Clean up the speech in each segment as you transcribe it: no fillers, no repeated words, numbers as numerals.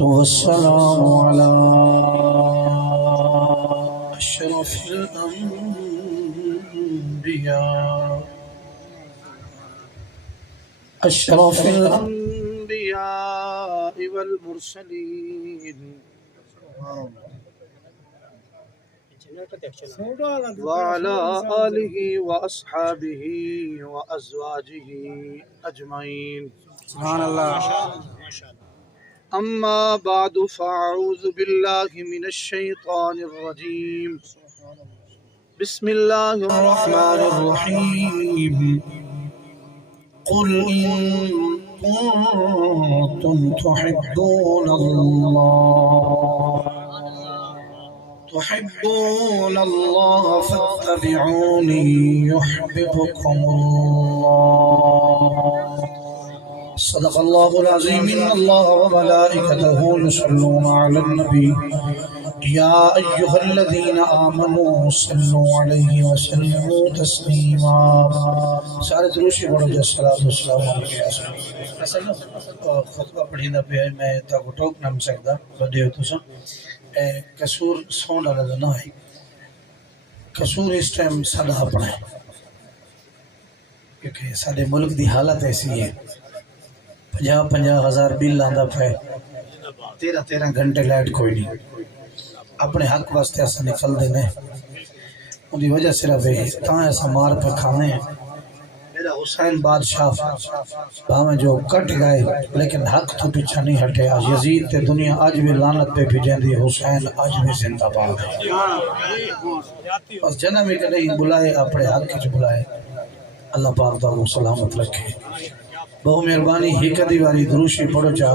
والسلام على أشرف الأنبياء والمرسلين وعلى آله وأصحابه وأزواجه أجمعين. سبحان اللہ. أما بعد فأعوذ بالله من الشيطان الرجيم. بسم الله الرحمن الرحيم. قل إن كنتم تحبون الله فاتبعوني يحببكم الله. صدق الله العظيم. إن الله وملائكته يصلون على النبي يا أيها الذين آمنوا صلوا عليه وسلموا تسليما. سارے دروشی بڑھو جا صلاة والسلام علیہ وسلم. خطبہ پڑھیندہ پہ میں تاکو ٹوک نہ سکتا بندے ہو تو سن قصور سون ڈالا نہ ہے. قصور اس ٹائم سادہ اپنا ہے کیونکہ سارے ملک دی حالت ایسی ہے. 50,000 بل آندہ پہ 13 گھنٹے لائٹ کوئی نہیں. اپنے حق واسطے ایسا نکل دینے ان دی وجہ صرف ہے تاں ایسا مار پہ کھانے ہیں. میرا حسین بادشاہ ہمیں جو کٹ گئے لیکن حق تو پیچھا نہیں ہٹے. یزید تے دنیا آج بھی لعنت پہ بھیجیں دی. حسین آج بھی زندہ باد ہے. بس جنم ہی کہ نہیں بلائے اپنے حق کی بلائے. اللہ پاک دا وہ سلامت رکھے. بہو مہربانی ہی کدی واری دروشی پڑھو جا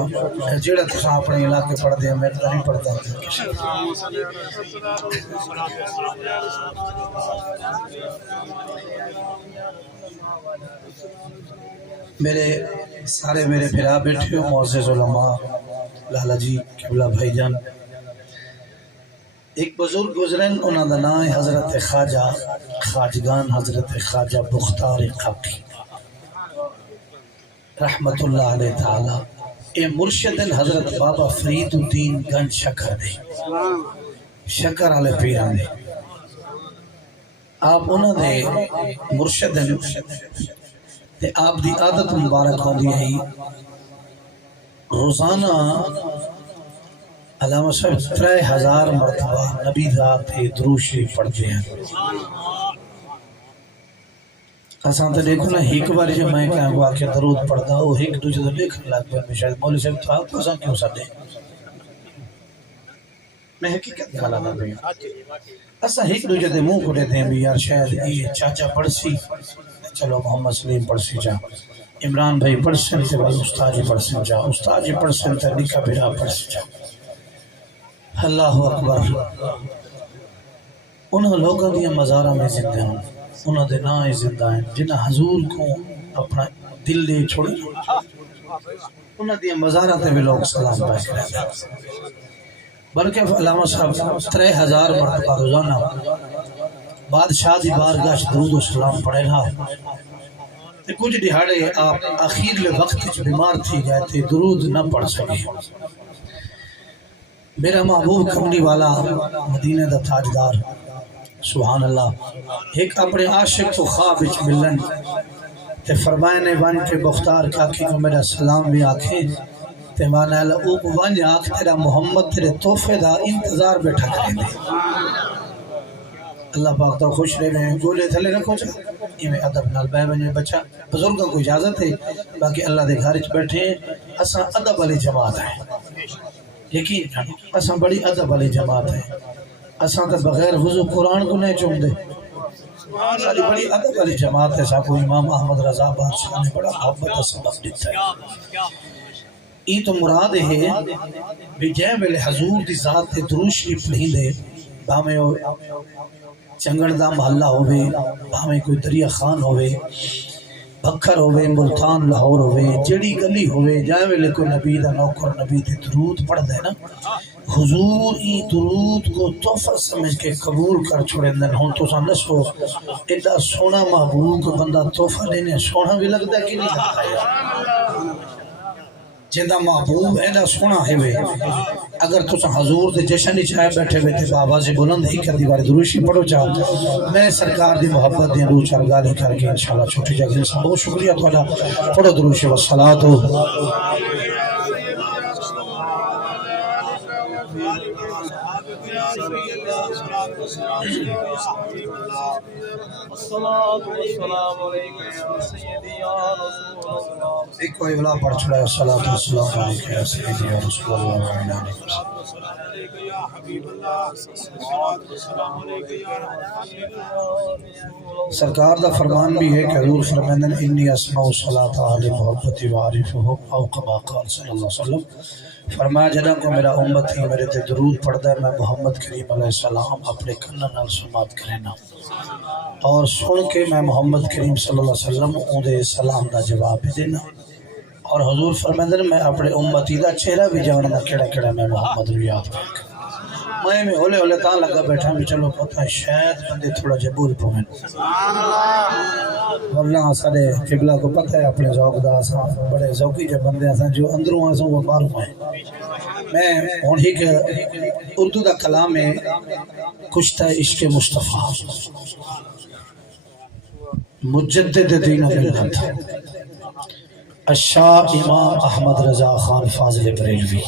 جیڑا تسا اپنے علاقے پڑھ دیا میں نہیں پڑھتا. میرے سارے میرے بھرا بیٹھے ہو معزز علماء لالا جی قبلہ بھائی جان. ایک بزرگ گزرن انہاں دا نام ہے حضرت خواجہ خواجگان حضرت خواجہ بختار خاکی رحمت اللہ علیہ تعالی. اے مرشدن حضرت بابا فرید الدین گنج شکر دے شکر والے پیران دے. آپ انہوں دے مرشدن تے آپ دی عادت مبارک ہوندی ہے روزانہ علامہ صاحب 3000 مرتبہ نبی ذات درود شریف پڑھتے ہیں. اساں تے دیکھو نا ایک بار جو میں کہاں گوا کہ درود پڑھدا وہ ایک دوسرے تو لکھن لگ پہ میں شاید مولوی صاحب تھا تو اساں کیوں سدے میں حقیقت گالا نہ پئی. اساں ایک دوسرے دے منہ کھڑے تھے بھی یار شاید یہ چاچا پڑھسی چلو محمد سلیم پڑھسی جا عمران بھائی پڑھسن تے بھائی استاد جی پڑھسن جا استاد جی پڑھسن تے نکا بھرا پڑھسی جا. اللہ اکبر. انہاں لوگوں دی مزاراں میں زندہ ہوں انہوں دے نام زندہ ہیں جنہاں حضور کو اپنا دل لے چھوڑے انہوں دے مزارہ تے بھی لوگ سلام پائے کریں. بلکہ علامہ صاحب 3000 مرتبہ روزانہ بادشاہ دی بارگاہ درود و سلام پڑھے نا. کچھ دہاڑے آپ آخیر لے وقت بیمار تھی گئے تھے درود نہ پڑھ سکے. میرا محبوب کمنی والا مدینہ دا تاجدار سبحان اللہ ایک اپنے عاشق کو خواب وچ ملن تے فرمائے ون کے بختار کاکی کو میرا سلام بھی آکھیں تے مانا اللہ او کو ون آکھ تیرا محمد تیرے تحفے دا انتظار بیٹھا کریں دے. اللہ پاک تو خوش رہے ہیں گولے تھلے رکھو چاہ یہ میں ادب نال بے بنے بچہ بزرگوں کو اجازت ہے باقی اللہ دے گھر بیٹھے اساں ادب والی جماعت ہے. یقین اساں بڑی ادب والی جماعت ہے. اساں تو بغیر وضو قرآن کو نہیں چوم دے. ساری بڑی ادب والی جماعت ہے. ساکو امام احمد رضا بادشاہ نے بڑا محبت سبق دیتا ہے. یہ تو مراد ہے بھی جائے ویلے حضور دی ذات تے درود شریف پڑھی دے بھامے چنگڑ دا محلہ ہوئے بھامے کوئی دریا خان ہوئے بکھر ہوئے ملتان لاہور ہوئے جڑی گلی ہوئے جائے ویلے کوئی نبی دا نوکر نبی تے درود پڑھ دے نا حضور ای درود کو تحفہ سمجھ کے قبول کر چھوڑے اندر ہون تو سن نسو ایڈا سونا محبوب کو بندہ تحفہ لینے سونا بھی لگتا ہے کہ نہیں لگتا ہے جندہ محبوب ایڈا سونا ہے وے اگر تو حضور دے جشن چاہے بیٹھے ہوئے تھے بابا سے بلند ہی کر دیواری دروشی پڑھو چاہا میں سرکار دی محبت دیں روح چار گالی کر کے انشاءاللہ چھوٹی جگہ سے بہت شکریہ توڑا پڑھو دروشی والصلاة ایک کوئی بلا پڑھ چھڑا ہے الصلاة والسلام علیکہ یا سیدی یا رسول اللہ وعلیہ سرکار دا فرمان بھی ہے کہ حضور فرمائندن انی اسمع الصلاة علی محبتی وعارفہم او کما قال صلی اللہ علیہ وسلم فرمایا جنہ کو میرا امت ہی میرے تے درود پڑھتا ہے میں محمد کریم علیہ السلام اپنے کنن نال سماعت کرینا اور سن کے میں محمد کریم صلی اللہ علیہ وسلم اندے سلام دا جواب دینا اور حضور فرمائندن میں اپنے امتی دا چہرہ بھی جاننا کیڑا کیڑا میں محمد رو یاد کریں میں ہولے ہولے تاں لگا بیٹھا بھی چلو پتہ ہے شاید بندے تھوڑا جبول پویں اللہ سارے قبلہ کو پتہ ہے اپنے ذوق دا آساں بڑے ذوقی جب بندے آساں جو اندروں آساں وہ باہروں ہیں میں ہون ہی کہ اردو دا کلام ہے کچھ تا عشق مصطفیٰ مجدد دین ملت الشاہ امام احمد رضا خان فاضل بریلوی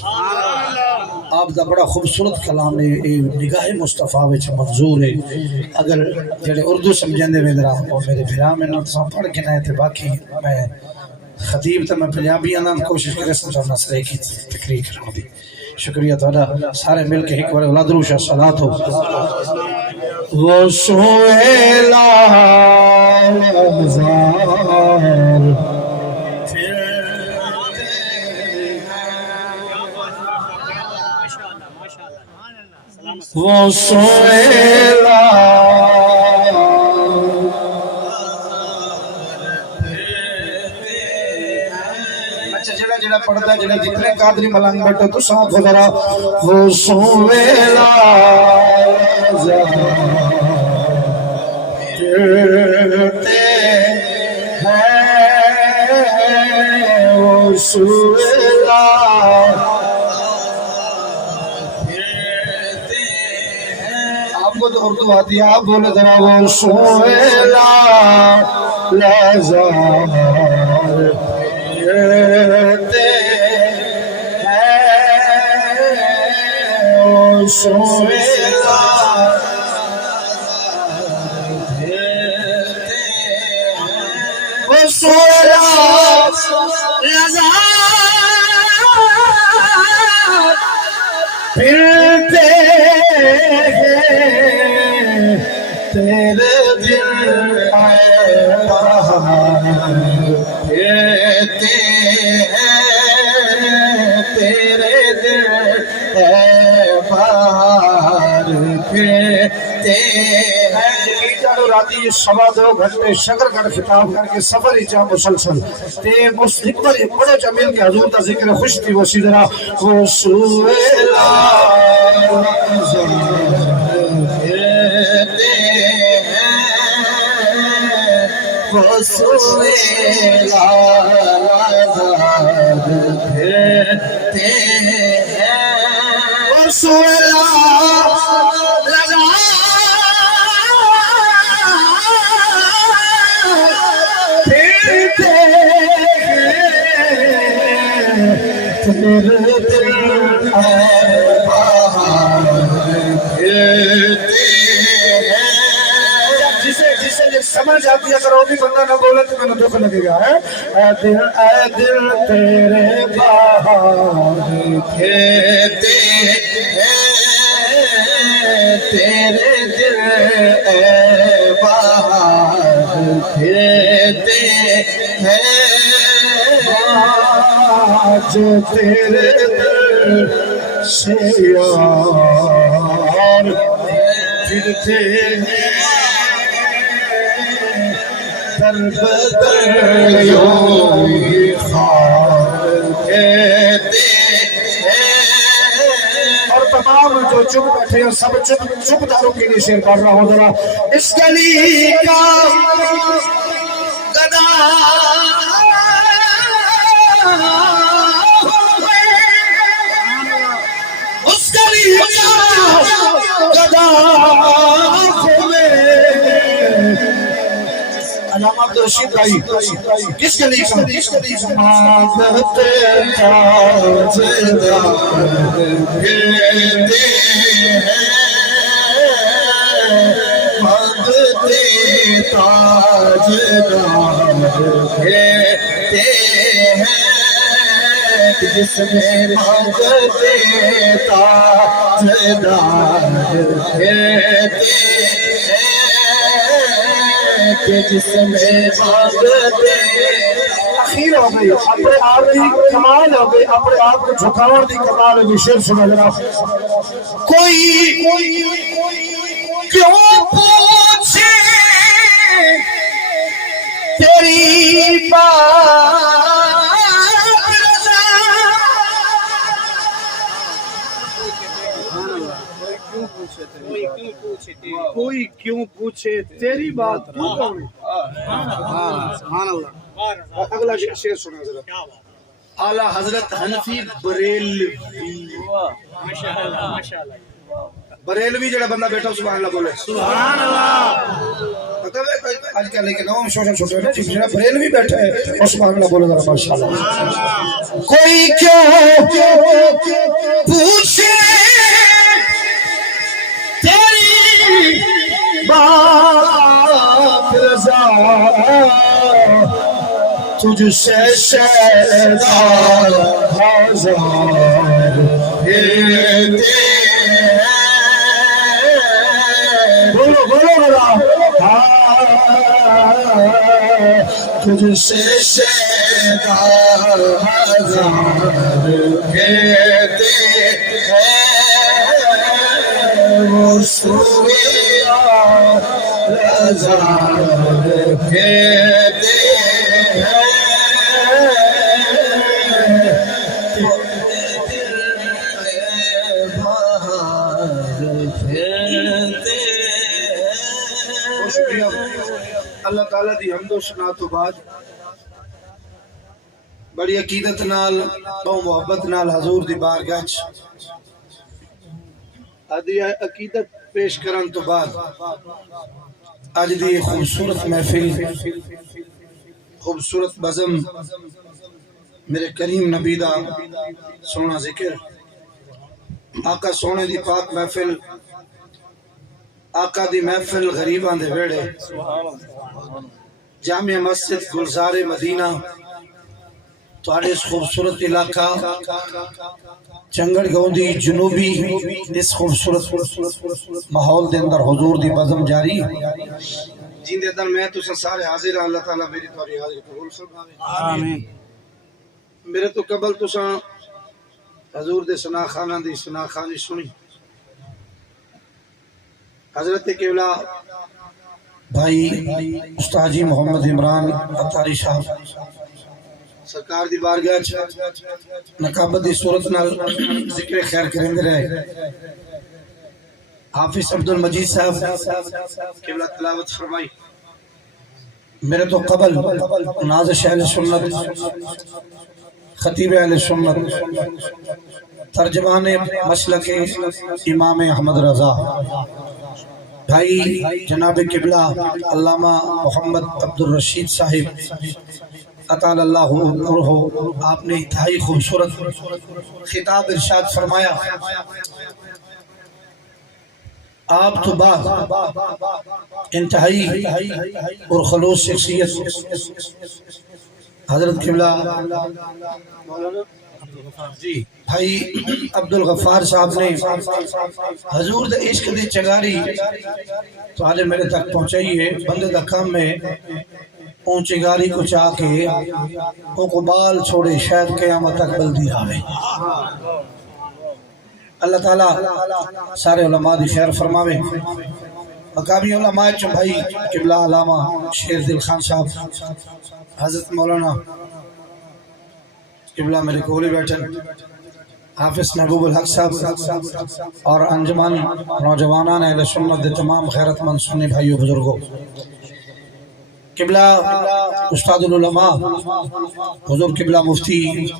آپ دا بڑا خوبصورت کلام ہے نگاہ مصطفیٰ وچ منظور ہے اگر جڑے اردو سمجھیں دے میرا وہ میرے بھرا میں نہ تساں پڑھ کے نہ تے باقی میں خطیب تے میں پنجابی انداز کوشش کرے سمجھا نصرے کی تقریر کروں دی شکریہ تہاڈا سارے مل کے ایک بار اولاد روش الصلاۃ ہو وہ سہیلا وہ سہیلا اچھا جڑا پڑھتا ہے جڑا جتنے قادری ملنگ بیٹھو تو ساتھ ہو ذرا وہ سہیلا پھرتے ہیں وہ سہیلا کو تو اردو آتی ہے آپ بولے ذرا وہ سہیلا لازار پھرتے ہیں وہ سہیلا وہ سہیلا لازار پھرتے تیرے دل آئے بہار پھرتے ہیں تیرے دل اے بہار پھرتے ہیں راتی سوا 2 گھنٹے شکر کر خطاب کر کے سفر ہی چاہ مسلسل تے مستقبل بڑے جمیل کے حضور تا ذکر خوش تھی وہ سیدرا وہ سہیلا وہ سہیلا پھرتے ہیں وہ سہیلا پھرتے تیرے دل اے بہار پھرتے جسے سمجھ آتی ہے اگر وہ بھی بندہ نہ بولے تو میں نے دکھ لگے گا اے دل تیرے بہار پھرتے ہیں تیرے دل اے بہار پھرتے ہیں جو تیرے دل سے یار پھرتے ہیں در بدر یوں ہی خار کہتے ہیں. اور تمام جو چپ بیٹھے ہیں سب چپ داروں کے لیے شعر پڑھ رہا ہوں ذرا. اس گلی کا گدا اس گلی کا گدا علامہ عبدالرشید بھائی کس گلی کا مانگتے تاجدار کہتے ہیں مانگتے تاجدار کہتے ہیں جس میں مانگتے تاجدار کہتے کہ جس میں مانگتے اخیر ہو گئی اپنے آپ کی کمال ہو گئی اپنے آپ کو جھکاوڑ دی کمال ہوگی. شعر سنا ذرا. کوئی کیوں پوچھے تیری بات کوئی کیوں پوچھے تیری بات تو کون ہے. سبحان اللہ. اگلا شعر سنا ذرا. اعلی حضرت حنفی بریلوی بریلوی جڑا بندہ بیٹھا سبحان اللہ بولے سبحان اللہ. آج کل لیکن نام شوشن چھوٹے جڑا بریلوی بیٹھا ہے اور سبحان اللہ بولے ذرا ماشاءاللہ. کوئی کیوں پوچھے تیری بات رضا تجھ سے شیدار ہزار کہتے ہیں. بولو تجھ سے شیدار ہزار کہتے ہیں وہ سویا رضا کہتے ہیں اللہ تعالیٰ دی حمد و ثنا تو بعد بڑی عقیدت نال و محبت نال حضور دی بارگاہ ادی عقیدت پیش کرن تو بعد اج دی خوبصورت محفل خوبصورت بزم میرے کریم نبی دا سونا ذکر آقا سونے دی پاک محفل آقا دی محفل غریباں دے ویڑے جامع مسجد گلزار مدینہ تواڈے اس خوبصورت علاقہ چنگڑ گاؤں دی جنوبی اس خوبصورت ماحول دے اندر حضور دی بزم جاری جن دے اندر میں تساں سارے حاضر ہیں. اللہ تعالیٰ میری تہاڈی حاضری قبول فرماوے آمین. میرے تو قبل تساں حضور دے ثنا خانہ دی ثنا خانی سنی. حضرت قبلہ بھائی استاد جی محمد عمران عطاری صاحب سرکار دی بارگاہ نقابت دی صورت نال ذکر خیر کریں رہے. حافظ عبدالمجید صاحب قبلہ تلاوت فرمائی. میرے تو قبل نازش اہل سنت خطیب اہل سنت ترجمان مسلک امام احمد رضا بھائی جناب قبلہ علامہ محمد عبدالرشید صاحب اطال اللہ عمرہ آپ نے انتہائی خوبصورت خطاب ارشاد فرمایا. آپ تو بعد انتہائی اور خلوص شخصیت حضرت قبلہ جی بھائی عبدالغفار صاحب نے حضور دے عشق دی چنگاری تو آلے میرے تک پہنچائی ہے. بندے دا کام میں اون چنگاری کو چاہ کے اون کو بال چھوڑے شاید قیامت تک بلدی آوے. اللہ تعالیٰ سارے علماء دی خیر فرماوے. مقامی علماء چوں بھائی قبلہ علامہ شیر دل خان صاحب، حضرت مولانا قبلہ میرے کولی بیٹھن، حافظ محبوب الحق صاحب اور انجمن نوجوانان اہل سنت دے تمام خیرت مند سنی بھائیو بزرگوں، قبلہ استاد العلماء حضور قبلہ مفتی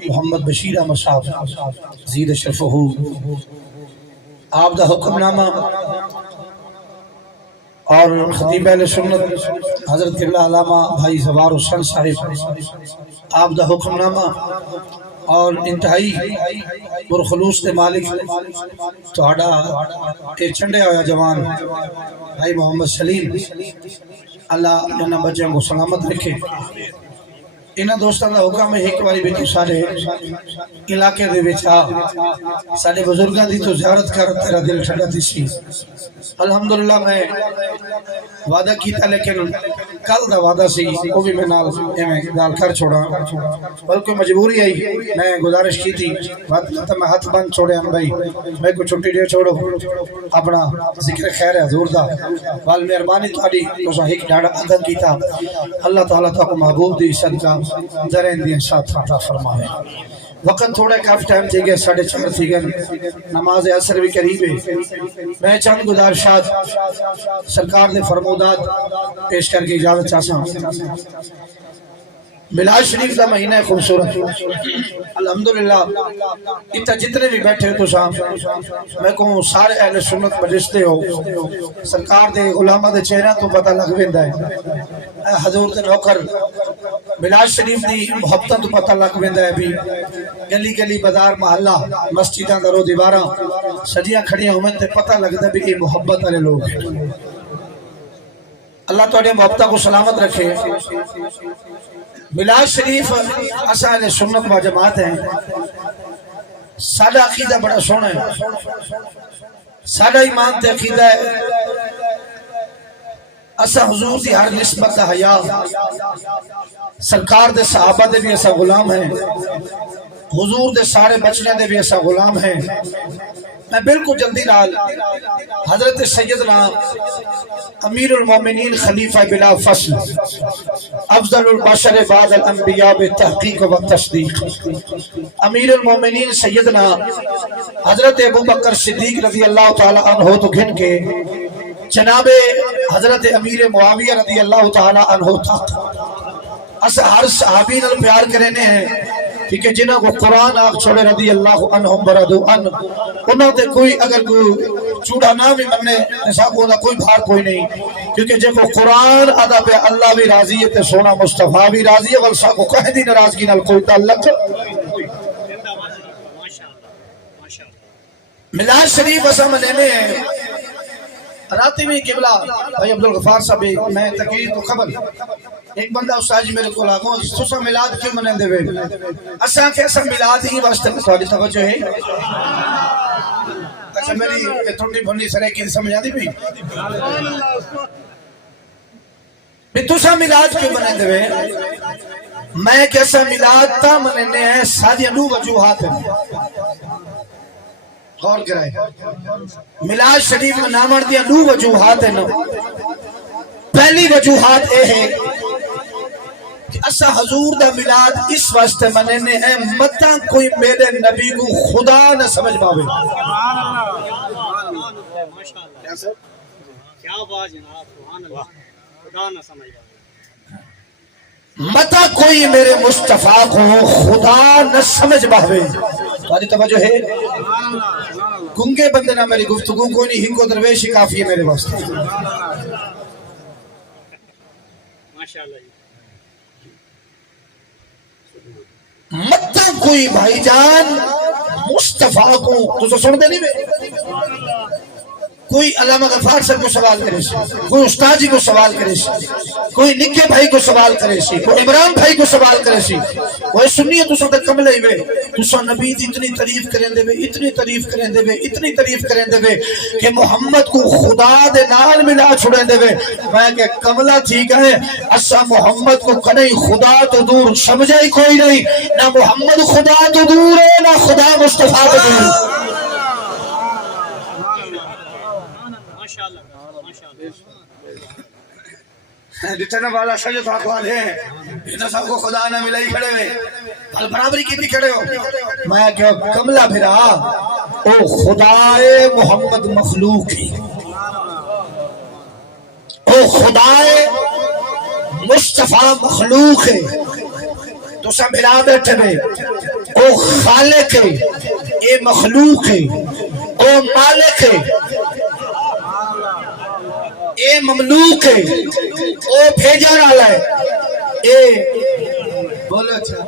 محمد بشیر احمد صاحب زید شرفہ، آپ دا حکم نامہ اور خطیب اہل سنت حضرت قبلہ علامہ بھائی زوار حسن صاحب، آپ دا حکم نامہ اور انتہائی پرخلوص دے مالک تہاڈا ایک چنڈے ہویا جوان بھائی محمد سلیم، اللہ انہاں بچوں کو سلامت رکھے۔ انہاں دوستاں دا حکم ہے ایک باری بھی سارے علاقے دے وچ آ سارے بزرگاں دی تو زیارت کر، تیرا دل ٹھنڈا تھی۔ الحمدللہ میں وعدہ کیتا لیکن کل دا وعدہ سی وہ بھی میں نال ایویں گال کر چھوڑا، بلکہ مجبوری آئی، میں گزارش کی تھی تو میں ہاتھ بند چھوڑے ہم بھائی میں کو چھٹی دے چھوڑو، اپنا ذکر خیر ہے حضور دا، وال مہربانی تہاڈی تساں ایک ڈاڑا ادب کیتا، اللہ تعالیٰ تاکو محبوب دی صدقہ درین دی ساتھ عطا فرمائے۔ وقت تھوڑا کافی ٹائم تھی گئے، 4:30 تھی گئے، نماز عصر بھی قریب ہے، میں چند گزارشات سرکار دے فرمودات پیش کر کے اجازت چاہتا ہوں۔ میلاد شریف کا مہینہ خوبصورت، الحمدللہ اتنا جتنے بھی بیٹھے تو میں کہوں سارے اہل سنت مجلستے ہو، سرکار دے علماء دے چہرہ تو پتہ لگ ویندا ہے، حضور دے نوکر میلاد شریف دی محبتاں تو پتہ لگ ویندا ہے، بھی گلی گلی بازار محلہ مسجداں درو دیواراں سجیاں کھڑیاں ہوئیں تے پتہ لگدا بھی یہ محبت والے لوگ ہیں۔ اللہ تہاڈی محبتاں کو سلامت رکھے۔ میلاد شریف اساں اہل سنت و جماعت ہیں، ساڈا عقیدہ بڑا سونا ہے، ساڈا ایمان تے عقیدہ ہے اساں حضور دی ہر نسبت دا حیا، سرکار دے صحابہ دے بھی اساں غلام ہیں، حضور دے سارے بچنے دے بھی اساں غلام ہیں۔ میں بالکل جلدی نال حضرت سیدنا امیر المومنین خلیفہ بلا فصل افضل البشر بعد الانبیاء بالتحقیق و تصدیق امیر المومنین سیدنا حضرت ابوبکر صدیق رضی اللہ تعالی عنہ تو گھن کے جناب حضرت امیر معاویہ رضی اللہ تعالی عنہ تک اس ہر صحابی نال پیار کرنے ہیں، کیونکہ جنہاں کو قرآن آگ چھوڑے رضی اللہ عنہم برادو ان انہوں تے کوئی اگر کوئی چوڑا نہ بھی مننے ایسا کوئی بھار کوئی نہیں، کیونکہ جے کو قرآن ادا پہ اللہ بھی راضی ہے تے سونا مصطفیٰ بھی راضی ہے، والسا کو کہہ دی ناراضگی نال کوئی تعلق۔ میلاد شریف اسا منینے ہیں، راتی میں قبلہ بھائی عبدالغفار صاحب میں تقریر تو خبر ایک بندہ استاد جی میرے کو لاگو تسا میلاد کیوں منن دے وے، اساں کہ اساں میلاد ہی واسطے تہاڈی توجہ ہے۔ اچھا میری تھوڑی بھنی سرے کی سمجھ آندی پئی بھی تسا میلاد کیوں منن دے وے، میں کہ اساں میلاد تا مننے ہیں ساڈیاں دو وجوہات ہیں، غور کرائے۔ میلاد شریف میں نامر دیا دو وجوہات ہیں، پہلی وجوہات اے ہے کہ اسا حضور دا میلاد اس واسطے مننے ہیں متا کوئی میرے نبی کو خدا نہ سمجھ پاوے۔ متا کوئی میرے مصطفیٰ کو خدا نہ سمجھ پاوے۔ تمہاری توجہ ہے؟ گنگے بندے نہ میری گفتگو کوئی نہیں، ہنگو درویش ہی کافی ہے میرے واسطے۔ متا کوئی بھائی جان مصطفیٰ کو تو سن دے نہیں میں کوئی علامہ غفار صاحب کو سوال کرے سی، کوئی استاد جی کو سوال کرے سی، کوئی نکے بھائی کو سوال کرے سی، کوئی عمران بھائی کو سوال کرے سی، وہ سنیے تو سن کم لئی وے تو سن نبی دی اتنی تعریف کریں دے وے، اتنی تعریف کریں دے وے، اتنی تعریف کریں دے وے کہ محمد کو خدا دے نال ملا چھڑیں دے وے۔ میں کہ کملا تھی کہے اسا محمد کو کہیں خدا تو دور سمجھا ہی کوئی نہیں، نہ محمد خدا تو دور ہے نہ خدا مصطفیٰ تو دور۔ ڈٹنا والا سجو تھا کو ہے اتنا سب کو خدا نہ ملائی کھڑے ہوئے بھل برابری کی بھی کھڑے ہو میں کہ کملا بھرا او خدائے محمد مخلوق ہی او خدائے مصطفیٰ مخلوق ہے تو سب بھرا بیٹھے میں او خالق ہے اے مخلوق ہے او مالک ہے اے مملوک ہے او بھیجن والا ہے اے بولو اچھا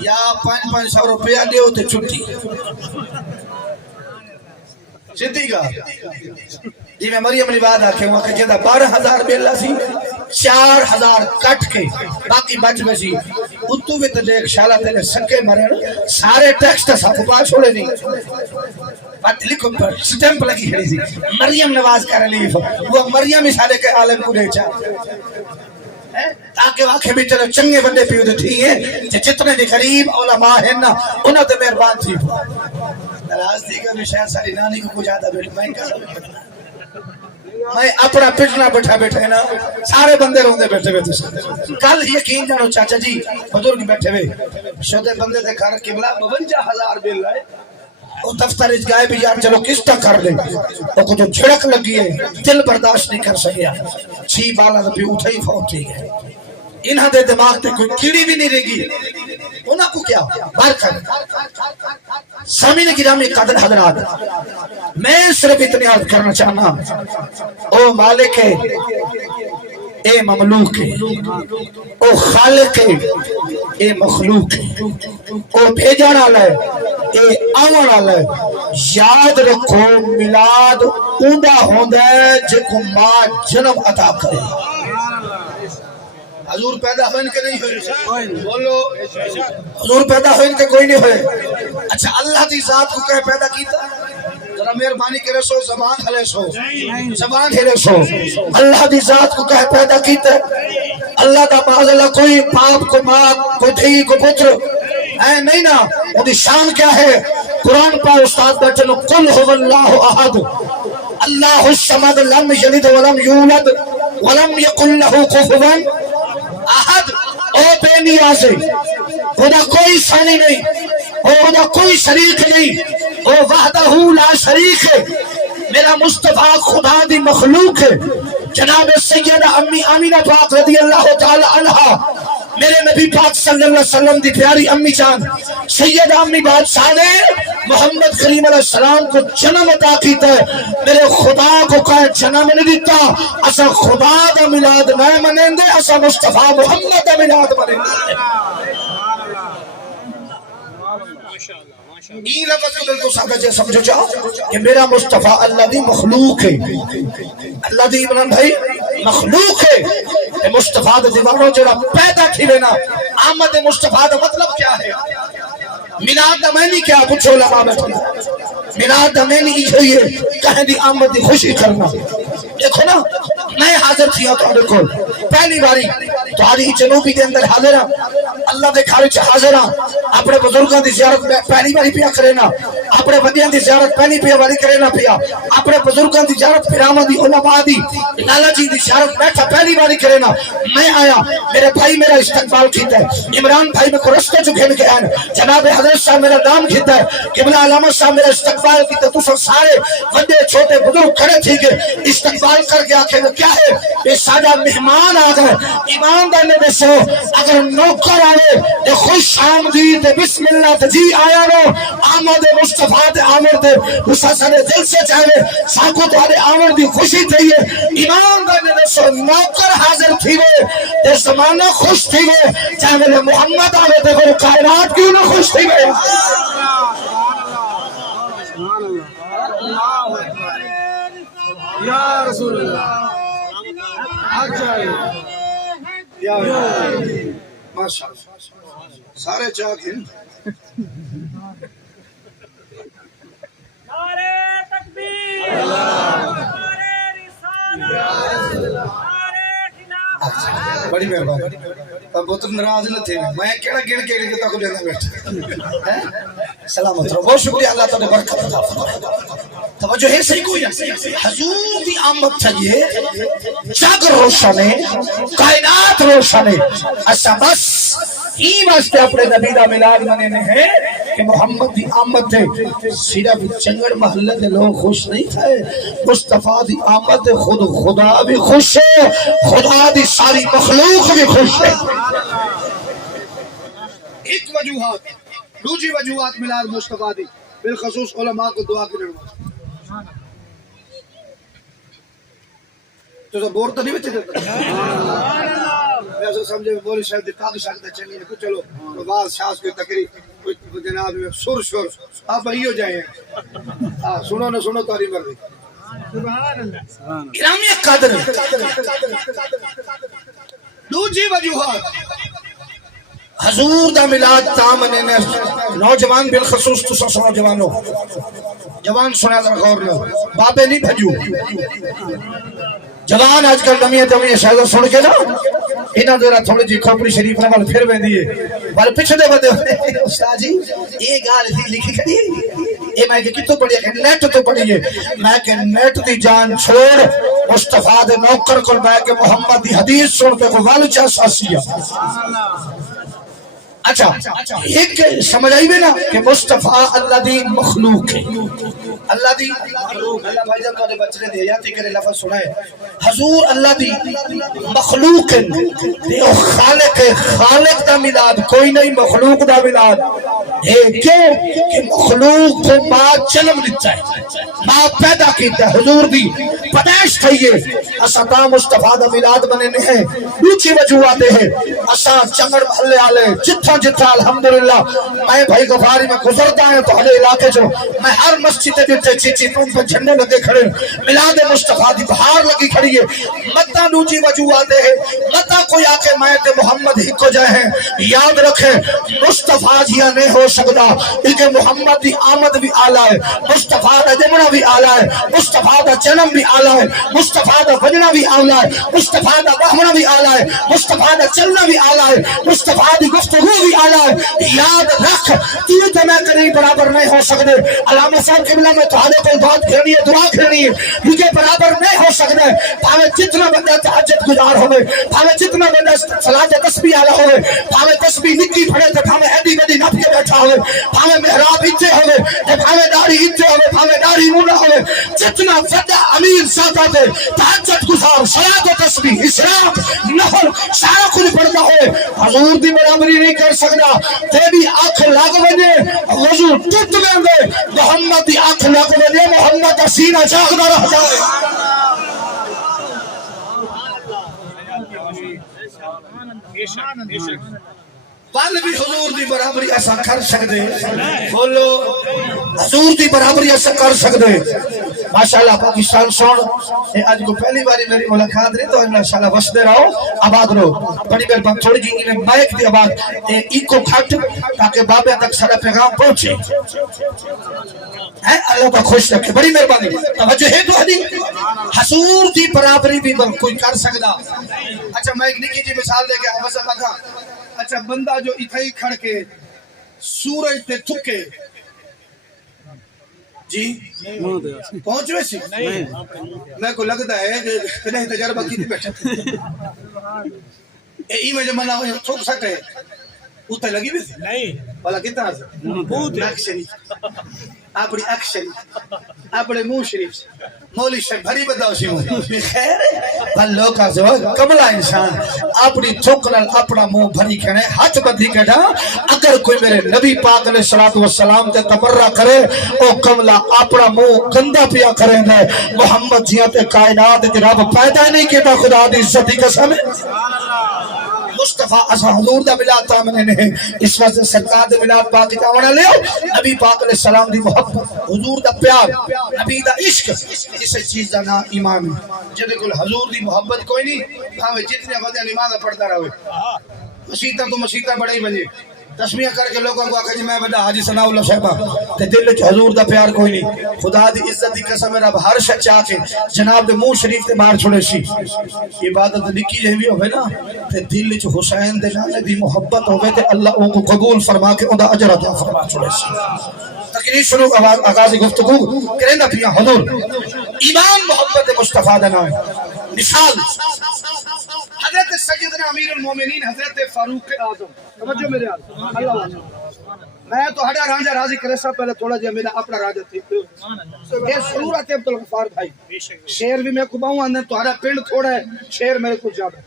یا 500 روپیہ دیو تے چھٹی سیدھی گا جی میں مریم نے بات آکھے وہاں کہ جیدہ 12,000 بیلا سی 4,000 کٹ کے باقی بچ بچی اتو بھی تو دیکھ شالا تیرے سکے مرے سارے ٹیکسٹ ساتھ پا چھوڑے نہیں بات لکھو پر سٹیمپ لگی کھڑی سی مریم نواز کا ریلیف وہ مریم ہی سارے کے عالم کو دے چاہ تاکہ واقعی بھی چلو چنگے بندے پیو دے تھی ہیں جتنے بھی غریب علماء ہیں نا انہوں تے مہربان تھی نراز تھی کہ شاید ساری نانی کو کچھ آدھا بیٹھ میں اپنا پٹنا بٹھا بیٹھے نا سارے بندے روندے بیٹھے بیٹھے کل یقین جانو چاچا جی بزرگ بیٹھے ہوئے شدے بندے دے گھر قبلہ 52,000 بیل لائے وہ دفتر اس گائے بھی یار چلو کس طرح کر لیں وہ کو جو جھڑک لگی ہے دل برداشت نہیں کر سکیا 6 بالا بھی اٹھائی فوت تھی ہے انہاں دے دماغ تے کوئی کیڑی بھی نہیں رہ گی انہاں کو کیا بار کر سامین گرامی قدر حضرات میں صرف اتنی عرض کرنا چاہنا او مالک ہے اے مملوک ہے او خالق ہے اے مخلوق ہے او بھیجن والا ہے اے آون والا ہے یاد رکھو میلاد اوندا ہوندا ہے جے کو ماں جنم عطا کرے حضور پیدا ہوئے ان کے نہیں ہوئے بولو حضور پیدا ہوئے ان کے کوئی نہیں ہوئے اچھا اللہ دی ذات کو کہے پیدا کیتا ذرا مہربانی کرے سو زبان ہلے سو زبان ہلے سو اللہ دی ذات کو کہے پیدا کیتا اللہ دا باز اللہ کوئی باپ کو ماں کو دھی کو پتر نہیں نا وہ دی شان کیا ہے قرآن پا استاد بیٹھے لو قل هو اللہ احد اللہ الصمد لم یلد ولم یولد ولم یکن له کفوا احد او بے نیاز ہے خدا کوئی ثانی نہیں خدا کوئی شریک نہیں او وحدہ لا شریک ہے میرا مصطفیٰ خدا دی مخلوق ہے جناب سیدہ امی آمینہ پاک رضی اللہ تعالی عنہ میرے نبی پاک صلی اللہ علیہ وسلم دی پیاری امی جان سیدہ امی بادشاہ نے محمد کریم علیہ السلام کو جنم عطا کیتا ہے میرے خدا کو کہا جنم نہیں دیتا اسا خدا دا میلاد نہ منیں دے اسا مصطفیٰ محمد دا میلاد منیں دے یہ لفظ کو سادہ جے سمجھو چاہو کہ میرا مصطفیٰ اللہ دی مخلوق ہے اللہ دی عمران بھائی مخلوق ہے مصطفیٰ دے دیوانوں جڑا پیدا تھی لینا آمد مصطفیٰ دا مطلب کیا ہے میلاد دا معنی کیا پوچھو علماء بیٹھے میلاد دا معنی یہ ہوئی ہے کہیں دی آمد دی خوشی کرنا دیکھو نا میں حاضر تھی تو دیکھو پہلی باری تمہاری جنوبی دے اندر حاضر ہاں اللہ دے خارج حاضر ہاں اپنے بزرگاں دی زیارت پہلی باری پیا کرے نا اپنے ودیاں دی زیارت پہلی باری کرے نا پیا اپنے بزرگاں دی زیارت پھراواں دی علماء دی لالا جی دی زیارت بیٹھا پہلی باری کرے نا میں آیا میرے بھائی میرا استقبال کیتا ہے عمران بھائی میں کو رستے جو گھن کے آئے جناب حضرت صاحب میرا نام کیتا ہے قبلہ علامہ صاحب میرا استقبال کیتا تو سارے بندے چھوٹے بزرگ کھڑے تھے کہ استقبال کر کے آخر کیا ہے یہ سادہ مہمان آ گئے ایماندار نے دسو اگر نوکر آئے تو خوش آمدید بسم اللہ تجی آیا رو آمد مصطفیٰ دے آمر دے اسا سارے دل سے چاہے ساکو تارے آمر دی خوشی تھی ہے ایماندار نے دسو نوکر حاضر تھی وے دے زمانہ خوش تھی وے چاہے میرے محمد آوے دے وہ کائنات کیوں نہ خوش تھی وے یا رسول اللہ یا ماشاءاللہ سارے چاک ہیں نعرہ تکبیر نعرہ رسالت نعرہ خلافت بڑی مہربانی اب بہت ناراض نہ تھے میں کیڑا گن کے لیے تاکو دینا بیٹھا سلامت رہو بہت شکریہ اللہ تعالی برکت عطا فرمائے توجہ ہے صحیح کوئی نہ حضور دی آمد چاہیے جگ روشن ہے کائنات روشن ہے اچھا بس ہی واسطے اپنے نبی دا میلاد منانے ہیں کہ محمد دی آمد تے صرف چنگڑ محلے دے لوگ خوش نہیں تھے مصطفیٰ دی آمد تے خود خدا بھی خوش ہے خدا دی ساری مخلوق بھی خوش ہے ایک وجوہات دوسری وجوہات میلاد مصطفیٰ دی بالخصوص علماء کو دعا کی ضرورت تو بور تو نہیں بچے دیتا میں ایسا سمجھے بولی شاید دکھا سکتا چلیے کچھ چلو آواز شاز کوئی تقریب کوئی جناب سر شور آپ بھائی ہو جائیں سنو نہ سنو تو ہری مرضی گرامی قدر دوسری وجوہات حضور دا میلاد تامنے نے نوجوان بالخصوص تو سو نوجوانوں جوان سنا ذرا غور لو بابے نہیں بھجو جوان آج کل نمی تمی شاید سن کے نا انہاں ذرا تھوڑی جی کھوپڑی شریف نے وال پھر ویندی ہے وال پیچھے دے ودے استاد جی یہ گال تھی لکھی کھڑی اے میں کہ کتوں پڑھی ہے نیٹ تو پڑھی ہے میں کہ نیٹ دی جان چھوڑ مصطفیٰ دے نوکر کول میں کہ محمد دی حدیث سن کے کو وال چا ساسیا اچھا ایک سمجھ آئی نا کہ مصطفیٰ اللہ دی مخلوق ہے اللہ دی اللہ بھائی جان تو بچنے دے یاتی کرے لفظ سنائے حضور اللہ دی مخلوق ہے دیو خالق ہے خالق دا میلاد کوئی نہیں مخلوق دا میلاد ہے کیوں کہ مخلوق کو ماں جنم دیتا ہے ماں پیدا کیتا ہے حضور دی پیدائش تھئیے اسا تا مصطفیٰ دا میلاد بننے ہیں دوسری وجوہاتے ہیں اسا چنگڑ محلے آلے جتھا جتھا الحمدللہ میں بھائی غفاری میں گزرتا ہے تو ہلے علاقے جو میں ہر مسجد دیتے چیچی تم پر جھنڈے لگے کھڑے میلاد مصطفیٰ دی بہار لگی کھڑی ہے متہ دوسری وجوہاتے ہیں متہ کوئی آکے مائت محمد ہی کو جائے ہیں یاد رکھیں مصطفیٰ جیہ نہیں ہو سکتا کہ محمد دی آمد بھی آلہ ہے مصطفیٰ دا جمعہ بھی آلہ ہے مصطفیٰ دا جنم بھی آلہ ہے مصطفیٰ دا وجنہ بھی آلہ ہے مصطفیٰ دا بہمنہ بھی آلہ ہے مصطفیٰ دا چلنا بھی آلہ ہے مصطفیٰ دی گفتگو بھی آلہ ہے یاد رکھ تو میں کریں برابر نہیں ہو سکتے علامہ صاحب قبلہ میں تہارے کوئی بات کھرنی ہے دعا کھرنی ہے کیونکہ برابر نہیں ہو سکتے پاوے جتنا بندہ تحجد گزار ہوئے پاوے جتنا بندہ صلاة تسبیح آلہ ہوئے پاوے تسبیح نکی پڑے تو پاوے ایڈی بدی نپ کے بیٹھا ہوئے پاوے محراب اچھے ہوئے پاوے داری اچھے ہوئے پاوے داری مونہ ہوئے جتنا بندہ امیر ساتھ دے تحجد گزار صلاة تسبیح اسراف نحل سارا کچھ پڑھتا ہوئے حضور دی برابری نہیں کر سکتا تیری آنکھ لگ وجے وضو ٹوٹ گئے محمد دی آنکھ لگ وجے محمد کا سینہ جاگتا رہ جائے پل بھی حضور دی برابری ایسا کر سکتے بولو حضور دی برابری ایسا کر سکتے ماشاءاللہ پاکستان سن آج کو پہلی باری میری ملاقات رہی تو انشاءاللہ وسدے رہو آباد رہو بڑی مہربان تھوڑی جی میں مائک دی آباد ایکو کھٹ تاکہ بابے تک سارا پیغام پہنچے اللہ کا خوش رکھے بڑی مہربانی توجہ ہے تو حدی حضور دی برابری بھی کوئی کر سکتا اچھا میں ایک نکی جی مثال دے کے حوض لگا اچھا بندہ جو اتھائی کھڑ کے سورج تے تھکے جی پہنچ ویسی میں کو لگتا ہے کہ کدھیں تجربہ کی تھی بیٹھا ای میں جو منہ ہوئے تھک سکے اتھے لگی بھی تھی نہیں والا کتنا سے اک شریف اپنی اک شریف اپنے منہ شریف مولی شریف بھری بداؤ سی ہوں خیر بھلو کا زوج کملا انسان اپنی تھوکنل اپنا منہ بھری کھنے ہاتھ بدھی کھڑا اگر کوئی میرے نبی پاک علیہ السلام تے تبرہ کرے او کملا اپنا منہ گندہ پیا کریں دے محمد جیاں تے کائنات تے رب پیدا نہیں کیتا خدا دی عزت دی قسم مصطفیٰ اسا حضور دا ملاد تامنے نے اس وقت سرکار دے ملاد پاک تامنے لے نبی پاک علیہ السلام دی محبت حضور دا پیار نبی دا عشق اس چیز دا نا ایمان ہے جدے کل حضور دی محبت کوئی نہیں ہمیں جتنے وقت نماز پڑھتا رہے مسیطہ تو مسیطہ بڑے ہی بجے تسمیہ کر کے لوگوں کو آکھا جی میں بڑا حاجی ثناء اللہ صاحبہ تے دل وچ حضور دا پیار کوئی نہیں خدا دی عزت دی قسم رب ہر شے چاہ کے جناب دے منہ شریف تے باہر چھوڑے سی عبادت نکی جے بھی ہوے نا تے دل وچ حسین دے نال دی محبت ہوے تے اللہ ان کو قبول فرما کے اوندا اجر عطا فرما چھوڑے سی تقریر شروع آغاز گفتگو کریں پیا حضور ایمان محبت مصطفیٰ دا نام مثال حضرت سیدنا امیر المومنین حضرت فاروق اعظم سمجھو میرے حال اللہ والے میں تو ہڑا رانجا راضی کرے سا پہلے تھوڑا جہا میرا اپنا راجہ تھی یہ ضرورت ہے عبدالغفار بھائی شیر بھی میں کو باؤں اندر تو ہڑا پنڈ تھوڑا ہے شیر میرے کو زیادہ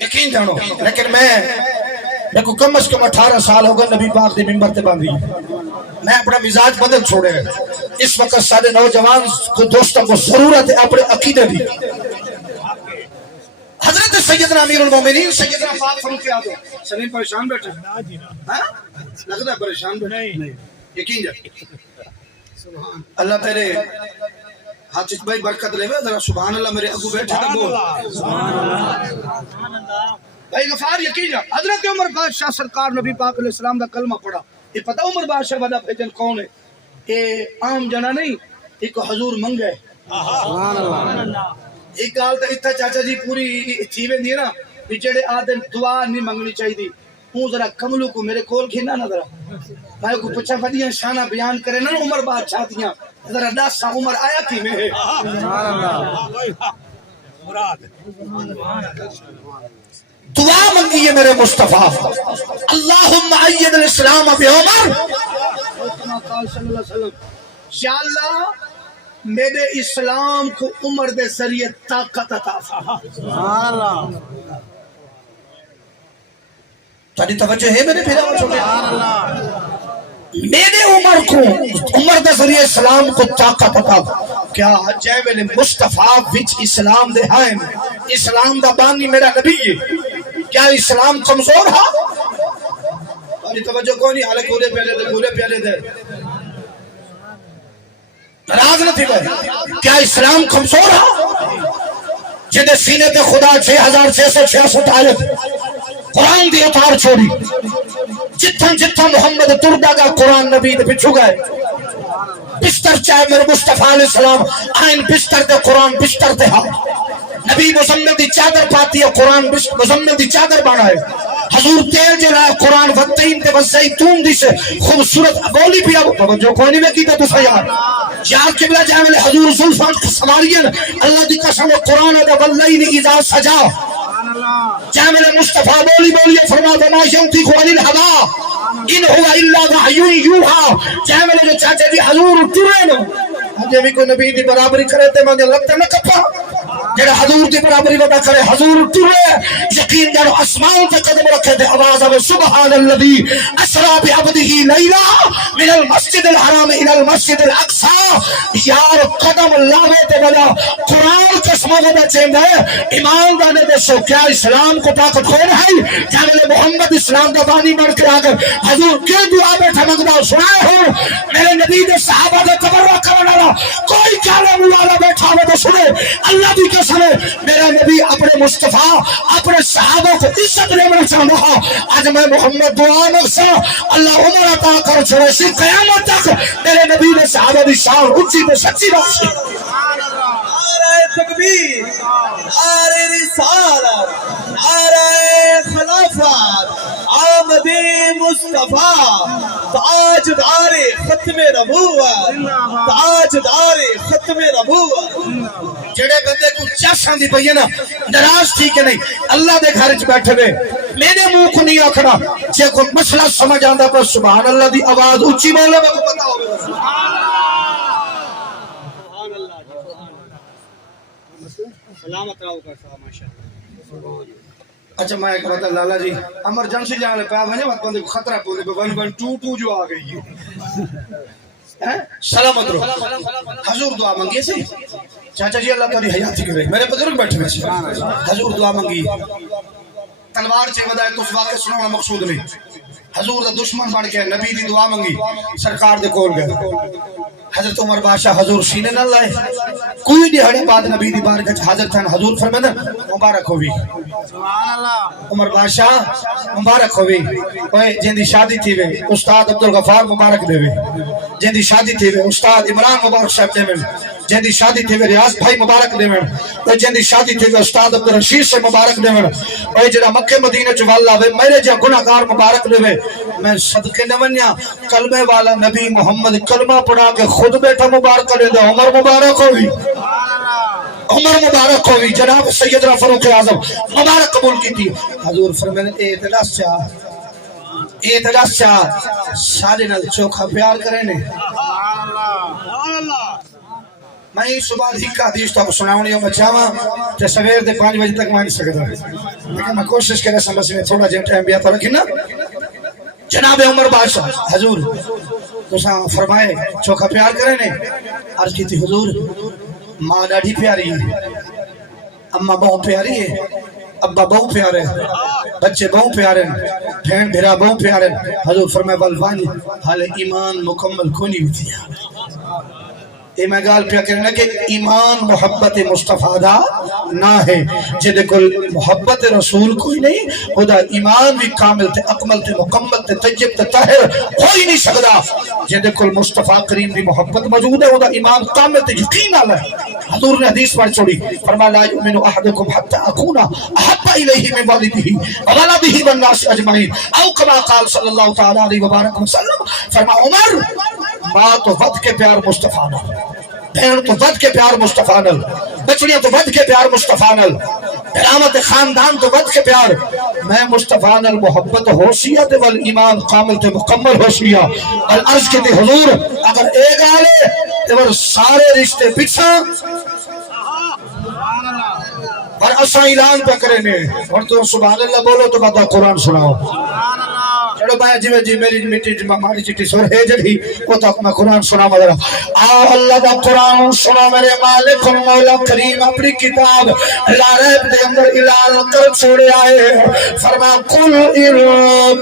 یقین جانو لیکن میں کو کم از کم 18 سال ہو گئے نبی پاک دی منبر تے باندھی میں اپنا مزاج بدل چھوڑے ہیں اس وقت سارے نوجوان کو دوستوں کو ضرورت ہے اپنے عقیدے دی حضرت سیدنا امیر المومنین سیدنا پاک فاروق اعظم سلیم پریشان بیٹھے ہاں لگتا ہے پریشان بیٹھے یقین جا اللہ تیرے ہاتھ بھائی برکت لے ذرا سبحان اللہ میرے ابو بیٹھے تو بول بھائی غفار یقین جا حضرت عمر بادشاہ سرکار نبی پاک علیہ السلام دا کلمہ پڑھا یہ پتہ عمر بادشاہ ودا بھیجن کون ہے یہ عام جنا نہیں ایک حضور منگے سبحان اللہ ایک گال تو اتنا چاچا جی پوری تھیوے دی نا جڑے آدھے دعا نہیں منگنی چاہیے دی ہوں ذرا کملو کو میرے کول کھینا نہ ذرا میں کو پچھا فدیاں شانہ بیان کرے نا عمر بادشاہ دیاں ذرا 10 سا عمر آیا تھی میں سبحان اللہ مراد دعا منگی ہے میرے مصطفیٰ اللہم عید الاسلام بعمر یا اللہ میرے اسلام کو عمر دے ذریعے طاقت عطا فرما سبحان اللہ تاری توجہ ہے میرے پھر سبحان اللہ میرے عمر کو عمر دے ذریعے اسلام کو طاقت عطا کیا جائے میرے مصطفیٰ وچ اسلام دے ہائیں اسلام دا بانی میرا نبی ہے کیا اسلام کمزور ہے تاری توجہ کونی حالے گولے پیالے دے راز نہ تھی گئے کیا اسلام کمزور ہے جنہیں سینے تے خدا 6666 آیت قرآن دی اتار چھوڑی جتھن محمد تردہ کا قرآن نبی دے پچھو گئے بستر چاہے میرے مصطفیٰ علیہ السلام آئین بستر دے قرآن بستر دے ہاں نبی مزمل دی چادر پاتی ہے قرآن مزمل دی چادر بانا ہے حضور تیل جلائے قرآن فتین تے وزیتون دی سے خوبصورت بولی بھی اب جو کوئی نہیں میں کیتا تو سیار یار قبلہ جائے ملے حضور زلفان سمارین اللہ دی قسم قرآن دے واللین اذا سجا جائے ملے مصطفیٰ بولی فرما وما ینطق عن الہوا ان ہوا الا وحی یوحا جائے ملے جو چاچے دی حضور ٹرے نو مجھے بھی کوئی نبی دی برابری کرے تے مجھے لگتا نہ کپا جڑا حضور دی برابری ودا کرے حضور ٹرے یقین جانو اسمان تے قدم رکھے تے آواز آوے سبحان الذی اسرا بعبدہ لیلا من المسجد الحرام الى المسجد الاقصى یار قدم لاوے تے ودا قرآن قسمہ ودا چیندا ہے ایمان دانے دسو کیا اسلام کو طاقت کون ہے جانے محمد اسلام دا بانی بن کے آگے حضور کے دعا بیٹھا منگدا سنائے ہو میرے نبی دے صحابہ دے تبرک کرنے والا کوئی کالم والا بیٹھا ہو تو سنے اللہ بھی قسم ہے میرا نبی اپنے مصطفیٰ اپنے صحابہ کو عزت لے میں چاہتا آج میں محمد دعا مقصا اللہ عمر عطا کر چھوڑے سی قیامت تک میرے نبی نے صحابہ دی شان اچھی میں سچی بات سے نعرہ تکبیر نعرہ رسالت نعرہ خلافت آمد مصطفیٰ تاجدار ختم نبوت تاجدار ختم نبوت جڑے بندے کو چاساں دی پئی نا ناراض تھی کہ نہیں اللہ دے گھر وچ بیٹھے وے میرے منہ کو نہیں آکھنا جے کوئی مسئلہ سمجھ آندا پر سبحان اللہ دی آواز اونچی بولے میں کو پتہ ہوے سبحان اللہ سلامت رہو کا صاحب ماشاءاللہ اچھا میں ایک بات لالا جی ایمرجنسی جانے پہ بھائی وقت بندے کو خطرہ پونے پہ 1122 جو آ گئی ہے سلامت رہو حضور دعا منگی سی چاچا جی اللہ تعالی حیاتی کرے میرے بزرگ بیٹھے ہوئے حضور دعا منگی تلوار سے بدائے تو اس واقع سنانا مقصود نہیں حضور دا دشمن بڑھ کے نبی دی دعا منگی سرکار دے کول گئے حضرت عمر بادشاہ حضور سینے نہ لائے کوئی نہیں ہڑے بعد نبی دی بارگاہ حاضر تھا حضور فرمایا مبارک ہوئی سبحان اللہ عمر بادشاہ مبارک ہوئی اوے جن دی شادی تھی وے استاد عبدالغفار مبارک دے وے جن شادی تھی وے استاد عمران مبارک صاحب دے میں، جن شادی تھی وے ریاض بھائی مبارک دے میں، اور جن شادی تھی وے استاد عبدالرشید سے مبارک دے میں، اور جڑا مکہ مدینہ چ والا وے میرے جا گناہگار مبارک دے وے۔ میں صدقے نہ ونیا کلمے والا نبی محمد کلمہ پڑھا کے خود بیٹھا مبارک دے دے، عمر مبارک ہوئی، عمر مبارک ہوئی، جناب سیدنا فاروق اعظم مبارک قبول کی تھی۔ حضور فرمائے اعتلاس چاہ سارے نال چوکھا پیار کریں نے۔ میں صبح ہی حدیث تو سناونی ہوں، میں چاہواں کہ سویر دے 5 بجے تک میں نہیں سکتا، لیکن میں کوشش کرے سمجھ میں تھوڑا جہا ٹائم بھی آتا رکھی نا۔ جناب عمر بادشاہ حضور تو فرمائے چوکھا پیار کریں نے۔ عرض کی تھی حضور ماں ڈاڑھی پیاری ہے، اماں بہت پیاری ہے، ابا بہت پیارے، بچے بہت پیارے، بہن بھرا بہت پیارے۔ حضور فرمائے بلوانی حال ایمان مکمل کو نہیں ہوتی ہے۔ یہ میں گال پیا کرنا کہ ایمان محبت مصطفیٰ دا نہ ہے، جدے کل محبت رسول کوئی نہیں، وہ دا ایمان بھی کامل تے اکمل تے مکمل تے طیب تے طاہر ہوئی نہیں سکتا۔ جدے کل مصطفیٰ کریم دی محبت موجود ہے، وہ دا ایمان کامل تے یقین آلہ ہے۔ حضور نے حدیث پڑھ چھوڑی، فرمایا لا یؤمن احدکم حتی اکون احب الیہ من والدہ وولدہ والناس اجمعین، او کما قال صلی اللہ تعالی علیہ وبارک وسلم۔ فرمایا عمر ماں تو ود کے پیار مصطفیٰ نال، بہن تو ود کے پیار مصطفیٰ نال، بچڑیاں تو ود کے پیار مصطفیٰ نال، علامت خاندان تو ود کے پیار۔ میں مصطفیٰ نال محبت ہوشیت والایمان کامل تے مکمل ہوشیا۔ اور عرض کے تے حضور اگر ایک آلے تو سارے رشتے پچھا اور اساں اعلان پہ کریں نے، اور تو سبحان اللہ بولو تو بعد قرآن سناؤ۔ چلو بھائی جی میری مٹی ہماری چٹی سور ہے جڑی وہ تک میں قرآن سنا مدرہ۔ آؤ اللہ دا قرآن سنا میرے مالک مولا کریم اپنی کتاب لا ریب دے اندر اعلان کر چھوڑے آئے، فرما قل ان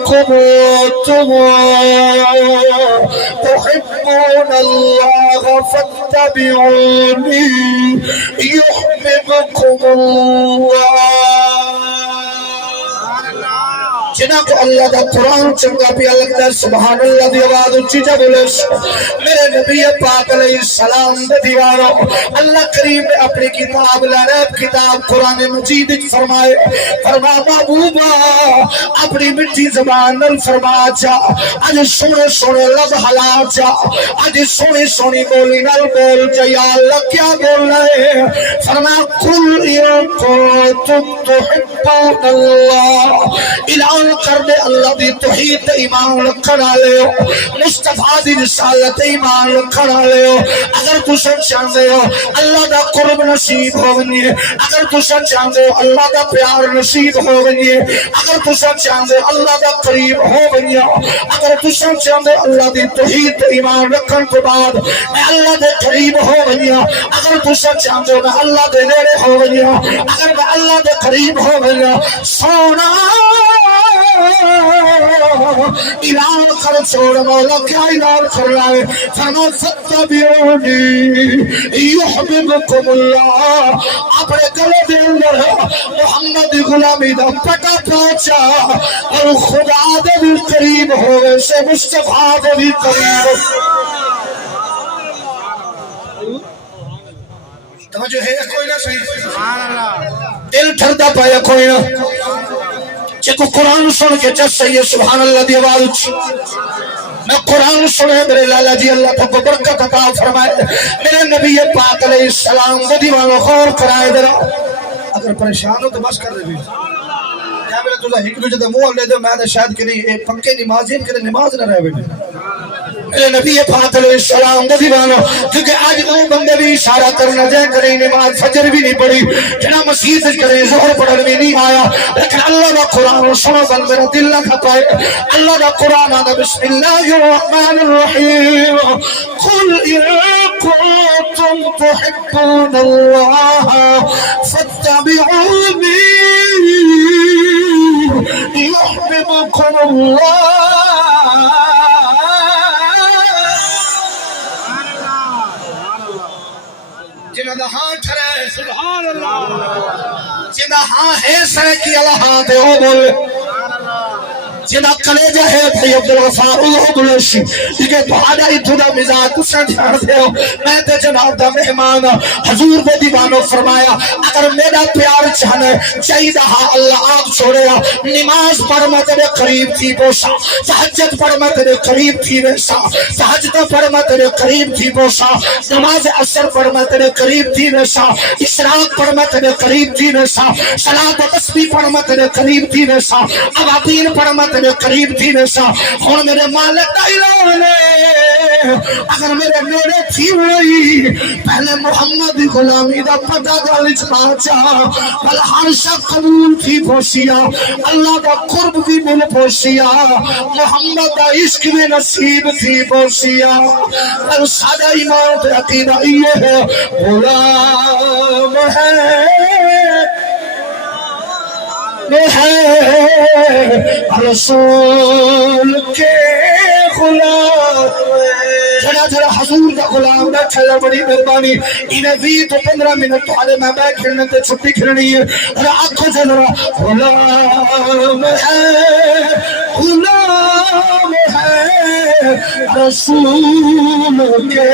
کنتم تحبون اللہ فاتبعونی یحببکم اللہ۔ جنہاں کو اللہ دا قرآن چنگا پیا لگتا ہے سبحان اللہ دی آواز اچھی جا بولے میرے نبی پاک علیہ السلام دے دیواروں اللہ کریم نے اپنی کتاب لا ریب کتاب قرآن مجید فرمائے، فرما محبوبہ اپنی مٹھی زبان نل فرما جا، آج سونے سونے لب حلا جا، آج سونے سونی بولی نل بول جا، یا اللہ کیا بول رہے؟ فرما قل ان کنتم تحبون اللہ، اعلان کر دے اللہ دی توحید ایمان رکھنا لے ہو، مصطفیٰ دی رسالت ایمان رکھنا لے ہو۔ اگر تو سچ چاہتے ہو اللہ دا قرب نصیب ہو گئی، اگر تو سچ چاہتے ہو اللہ دا پیار نصیب ہو گئی، اگر تو سچ چاہتے ہو اللہ دا قریب ہو گئی، اگر تو سچ چاہتے ہو اللہ دی توحید ایمان رکھن تو بعد میں اللہ دے قریب ہو گئی، اگر تو سچ چاہتے ہو میں اللہ دے نیڑے ہو گئی، اگر میں اللہ دے قریب ہو گئی، سونا اعلان کر چھوڑ مولا کیا اعلان کر رہا ہے؟ فرما فاتبعونی یحببکم اللہ، اپنے گلے دے اندر محمد غلامی دا پٹا پہنچا اور خدا دے بھی قریب ہوئے سے مصطفیٰ دے بھی قریب۔ توجہ ہے کوئی نہ صحیح دل ٹھردا پایا کوئی نہ کو قرآن سن کے جس سے یہ سبحان اللہ دی آواز اچھی میں قرآن سنے میرے لالا جی اللہ تک برکت عطا فرمائے، میرے نبی پاک علیہ السلام کو دیوانوں خور کرائے درہ۔ اگر پریشان ہو تو بس کر دے بھی یا میرے تجھا ہکلو جدہ موہ لے دے میں دے شاید کہ نہیں پکے نمازین کہ نماز نہ رہے بھی میرے نبی پاک علیہ السلام کو دیوانوں، کیونکہ آج دو بندے بھی اشارہ کرنا جائے کریں نماز فجر بھی نہیں پڑی، جنا مسیح سے کریں ظہر پڑھن بھی نہیں آیا، لیکن اللہ دا قرآن سنو بل میرا دل نہ کھپائے۔ اللہ دا قرآن آنا بسم اللہ الرحمن الرحیم قل ان کنتم تحبون اللہ فاتبعونی یحببکم اللہ۔ جنہ ہاں ٹھرے سبحان اللہ، جنہ ہاں ہے سرے کی اللہ ہاں دے ہو بولے جنا کلیجہ ہے بھائی عبدالغفار اللہ بلشی کہ بہانا اتھو دا مزاج تسا دھیان دے ہو میں تے جناب دا مہمان حضور دے دیوانوں فرمایا اگر میرا پیار چاہنے چاہیدہ ہاں اللہ آپ چھوڑے نماز پڑھ میں تیرے قریب تھی بوشا تحجد پڑھ میں تیرے قریب تھی ویسا تحجد پڑھ میں تیرے قریب تھی بوشا نماز عصر پڑھ میں تیرے قریب تھی ویسا اشراق پڑھ میں تیرے قریب تھی ویسا صلاة و تسبیح پڑھ میں تیرے قریب تھی ویسا اوابین پڑھ میں تیرے قریب تھی ویسا ہون میرے مالک کا اعلان ہے اگر میرے تھی ہوئی پہلے محمد غلامی دا پتہ گالچ مارچا بل ہر شب قبول تھی پوشیا اللہ دا قرب بھی مل پوشیا محمد دا عشق میں نصیب تھی پوشیا اور سادہ ایمان تے عقیدہ یہ ہے غلام ہے رسول کے غلام جڑا جڑا حضور دا غلام نہ چھلا بڑی مہربانی انہیں 20 تو 15 منٹ تو آلے میں بیٹھ کھڑنے تے چھٹی کھڑنی ہے اور آنکھوں سے لڑا غلام ہے رسول کے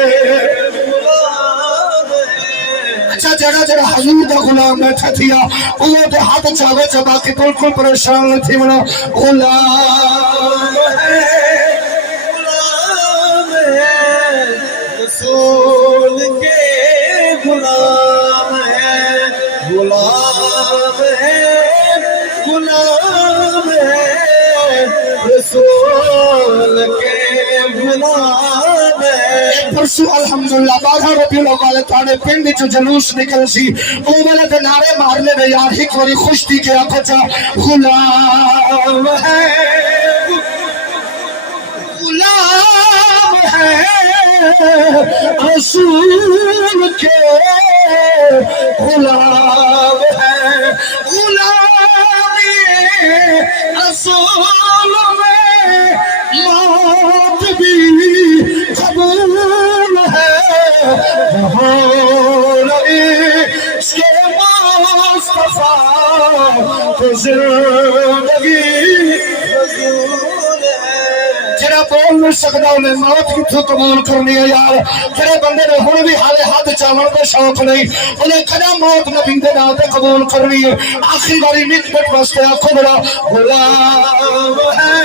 اچھا جڑا جڑا حضور دا غلام بیٹھا تھیا وہ دے ہاتھ چاہے چبا کے بالکل پریشان نہ تھی منا غلام ہے رسول کے غلام ہے غلام ہے غلام ہے رسول کے غلام ہے پرسو الحمدللہ 12 ربیع الاول تانے پنڈ چ جلوس نکل سی او والے تے نعرے مارنے میں یار ایک باری خوش تھی کہ آکھو چا غلام ہے غلام ہے رسول کے غلام ہے غلامی رسول میں موت بھی قبول ہے بہار عشق مصطفیٰ تو زندگی جڑا بول نہیں سکتا انہیں موت کتھوں قبول کرنی ہے یار جڑے بندے نے ہن بھی حالے ہاتھ چاون دا شوق نہیں انہیں کدا موت نبی دے نام تے قبول کرنی ہے آخری باری مٹ مٹ واسطے آکھو بڑا غلام ہے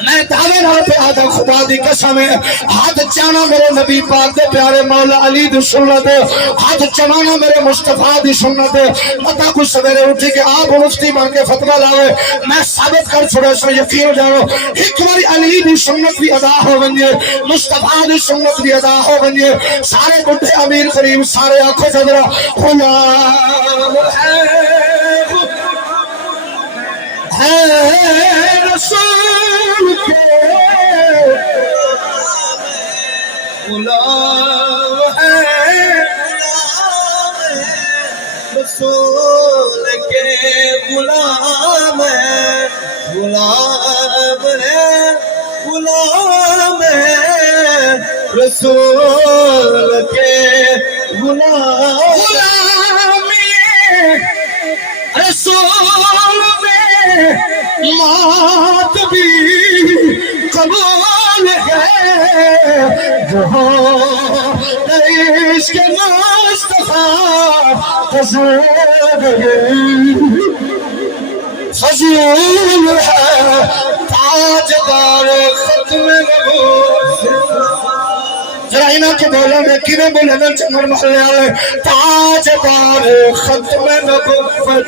میں دعوے نال پہ آدھا خدا دی قسم ہے ہاتھ چانا میرے نبی پاک دے پیارے مولا علی دی سنت ہاتھ چمانا میرے مصطفیٰ دی سنت پتہ کچھ سویرے اٹھی کہ آپ مفتی بن کے فتویٰ لاوے میں ثابت کر چھوڑے سو یقین ہو جاؤ ایک باری علی دی سنت بھی ادا ہو بنیے مصطفیٰ دی سنت بھی ادا ہو بنیے سارے بڑھے امیر قریب سارے آنکھوں سے ذرا غلام ہے رسول کے غلام ہے رسول کے غلام ہے غلام ہے غلام ہے رسول کے غلام رسول میں موت بھی قبول ہے بہار عشق مصطفیٰ فضول ہے تاجدار ختم نبوت ذرا کے بولا میں کیویں بولے میں چمر محلے والے تاجدار ختم نبوت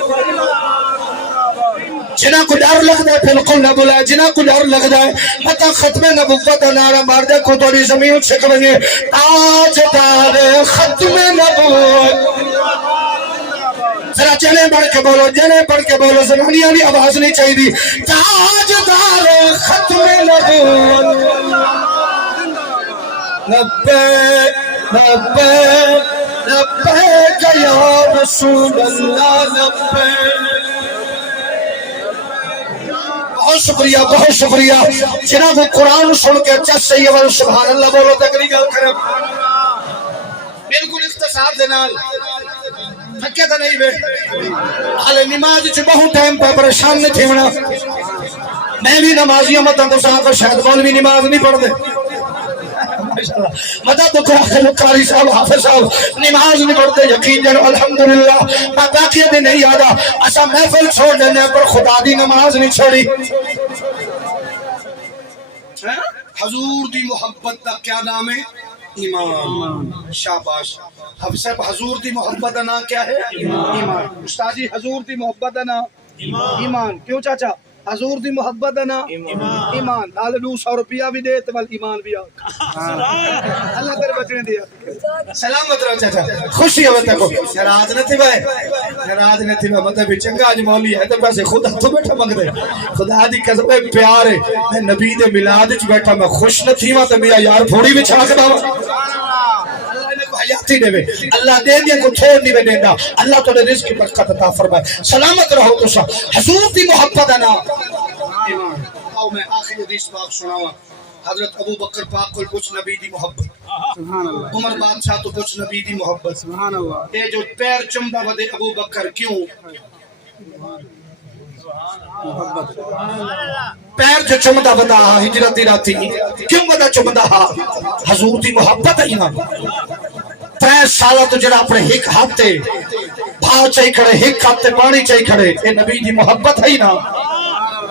جنہاں کو ڈر لگتا ہے بالکل نہ بلائے جنہاں کو ڈر لگتا ہے پتہ ختم نبوت کا نعرہ مار دے کو تھوڑی زمین چھک بنے تاجدار ختم نبوت ذرا جنے بڑھ کے بولو جنے بڑھ کے بولو زمانی والی آواز نہیں چاہیے تاجدار ختم نبوت لبیک لبیک لبیک یا رسول اللہ لبیک بہت شکریہ جنہاں کو قرآن سن کے اچھا صحیح ہے سبحان اللہ بولو تک نہیں گل کریں بالکل اختصار دے نال تھکے تو نہیں بے حالے نماز چ بہت ٹائم پہ پریشان نہیں تھیونا میں بھی نمازی ہوں مطلب صاحب شاید مولوی نماز نہیں پڑھ دے مدد کو قاری صاحب حافظ صاحب نماز نہیں پڑھتے یقین جانو الحمدللہ میں باقی بھی نہیں یادا ایسا محفل چھوڑ دینے پر خدا دی نماز نہیں چھوڑی حضور دی محبت کا کیا نام ہے ایمان شاباش اب صاحب حضور دی محبت کا نام کیا ہے ایمان استاد جی حضور دی محبت کا نام ایمان کیوں چاچا حضور دی محبت ہے نا ایمان نال 200 روپیہ بھی دے تو ایمان بھی آ اللہ تیرے بچنے دیا سلامت رہو چاچا خوشی ہو تکو ناراض نہ تھی بھائی ناراض نہ تھی بھائی مطلب چنگا اج مولوی ہے تے پیسے خود ہاتھ بیٹھا منگ دے خدا دی قسم پیار ہے میں نبی دے میلاد وچ بیٹھا میں خوش نہ تھی وا تے میرا یار تھوڑی بھی چھا کے دا حیاتی دے وے اللہ دے دیا کو چھوڑ نہیں وے دیندا اللہ تو رزق کی برکت عطا فرمائے سلامت رہو تو حضور دی محبت ہے نا ایمان آؤ میں آخری حدیث پاک سناواں حضرت ابو بکر پاک کو کچھ نبی دی محبت سبحان اللہ عمر بادشاہ تو کچھ نبی دی محبت سبحان اللہ اے جو پیر چمدا ودے ابو بکر کیوں پیر جو چمدا ودا ہجرت دی راتی کیوں ودا چمدا حضور دی محبت ہے نا 3 سال تو جڑا اپنے ایک ہاتھ بھا چاہی کھڑے ایک ہاتھ پانی چاہی کھڑے اے نبی دی محبت ہے نا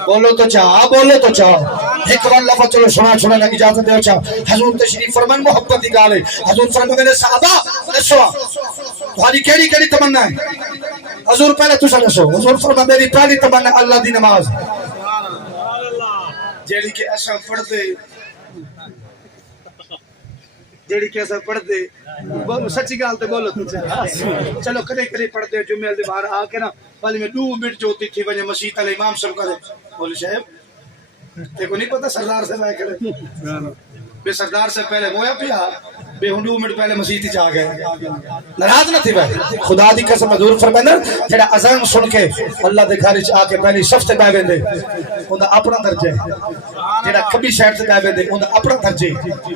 بولو تو چاہ بولو تو چاہ ایک بار لفظ چلو سنا لگی اجازت دے چاہ حضور تشریف فرمان محبت دی گال ہے حضور فرمان میرے صحابہ دسو تمہاری کیڑی کیڑی تمنا ہے حضور پہلے تو دسو حضور فرمان میری پہلی تمنا اللہ دی نماز جیڑی کہ ایسا پڑھتے جیڑی کیسا پڑھتے سچی گال تے بولو تو چلو کدے پڑھتے جمعے دے باہر آ کے نا والی میں 2 منٹ جو ہوتی تھی وجہ مسجد علی امام صاحب کرے بولے صاحب تے کو نہیں پتا سردار سے میں کرے بے سردار سے پہلے مویا پیا بے 2 منٹ پہلے مسجد جا گئے ناراض نہ تھی بھائی خدا دی قسم حضور فرمایا جڑا اذان سن کے اللہ دے گھر وچ آ کے پہلی صف تے بیٹھ ویندے اوندا اپنا درجہ ہے جڑا کبھی سائیڈ تے بیٹھ ویندے اوندا اپنا درجہ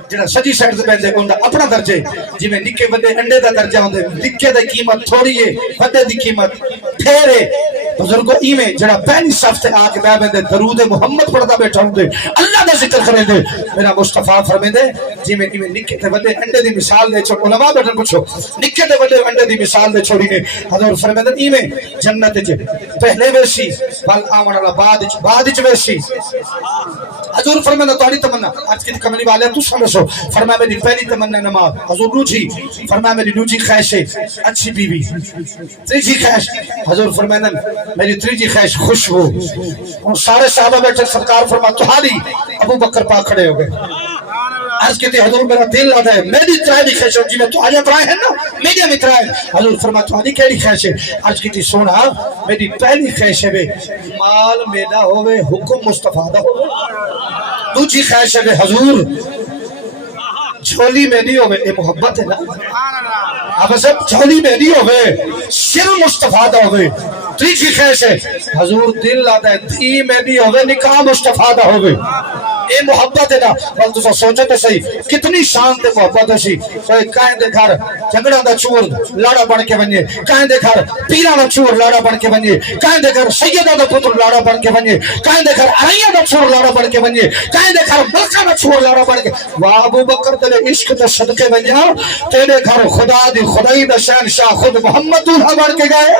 جڑا سجی سائیڈ تے بیٹھے اوندا اپنا درجہ جویں نکے بندے انڈے دا درجہ ہوندے نکے دی قیمت تھوڑی ہے بڑے دی قیمت پھر ہے بزرگو ایویں جڑا پہلی صف تے آ کے بیٹھ ویندے درود محمد پڑھدا بیٹھا ہوندے اللہ دا ذکر کریندے میرا مصطفی فرمیندے جویں ایویں نکے تے بندے انڈے دی مثال دے چھو علماء بیٹھن پوچھو نکے تے بڑے انڈے دی مثال دے چھوڑی نے حضور فرمیندے ایویں جنت وچ پہلے ویسی بل آون والا بعد وچ ویسی حضور فرمایا تہاڈی تمنا اج کی کملی والے تو سمجھو فرمایا میری پہلی تمنا نماز حضور روجی فرمایا میری روجی خواہش ہے اچھی بیوی تیجی خواہش حضور فرمایا میری تیجی خواہش خوشبو اور سارے صحابہ بیٹھے سرکار فرمایا تہاڈی ابو بکر پاک کھڑے ہو گئے عرض کہتے حضور میرا دل لگا ہے میری ترائے خواہش ہے جی میں تو آجا ترائے ہیں نا میری ہمیں ترائے حضور فرمایا تہاڈی کیڑی خواہش ہے عرض کہتی سونا میری پہلی خواہش ہے مال میرا ہوے حکم مصطفیٰ دا ہوے دوسری خواہش ہے حضور جھولی میں نہیں ہوئے اے محبت ہے نا اب سب جھولی میں نہیں ہوئے سر مصطفیٰ دا ہوئے تیسری خواہش ہے حضور دل لاتا ہے دی میں نہیں ہوئے نکاح مصطفیٰ دا ہوئے اے محبت ہے نا بل تو سوچے تو صحیح کتنی شان دے محبت ہے سی کہیں دے گھر جھگڑا دا چور لاڑا بن کے بنیے کہیں دے گھر پیرا دا چور لاڑا بن کے بنیے کہیں دے گھر سیدہ دا پتر لاڑا بن کے بنیے کہیں دے گھر ارائیہ دا چور لاڑا بن کے بنیے کہیں دے گھر ملکہ دا چور لاڑا بن کے واہ ابو بکر تلے عشق دا صدقے بنیا تیرے گھر خدا دی خدای دا شہنشاہ خود محمد اللہ بن کے گئے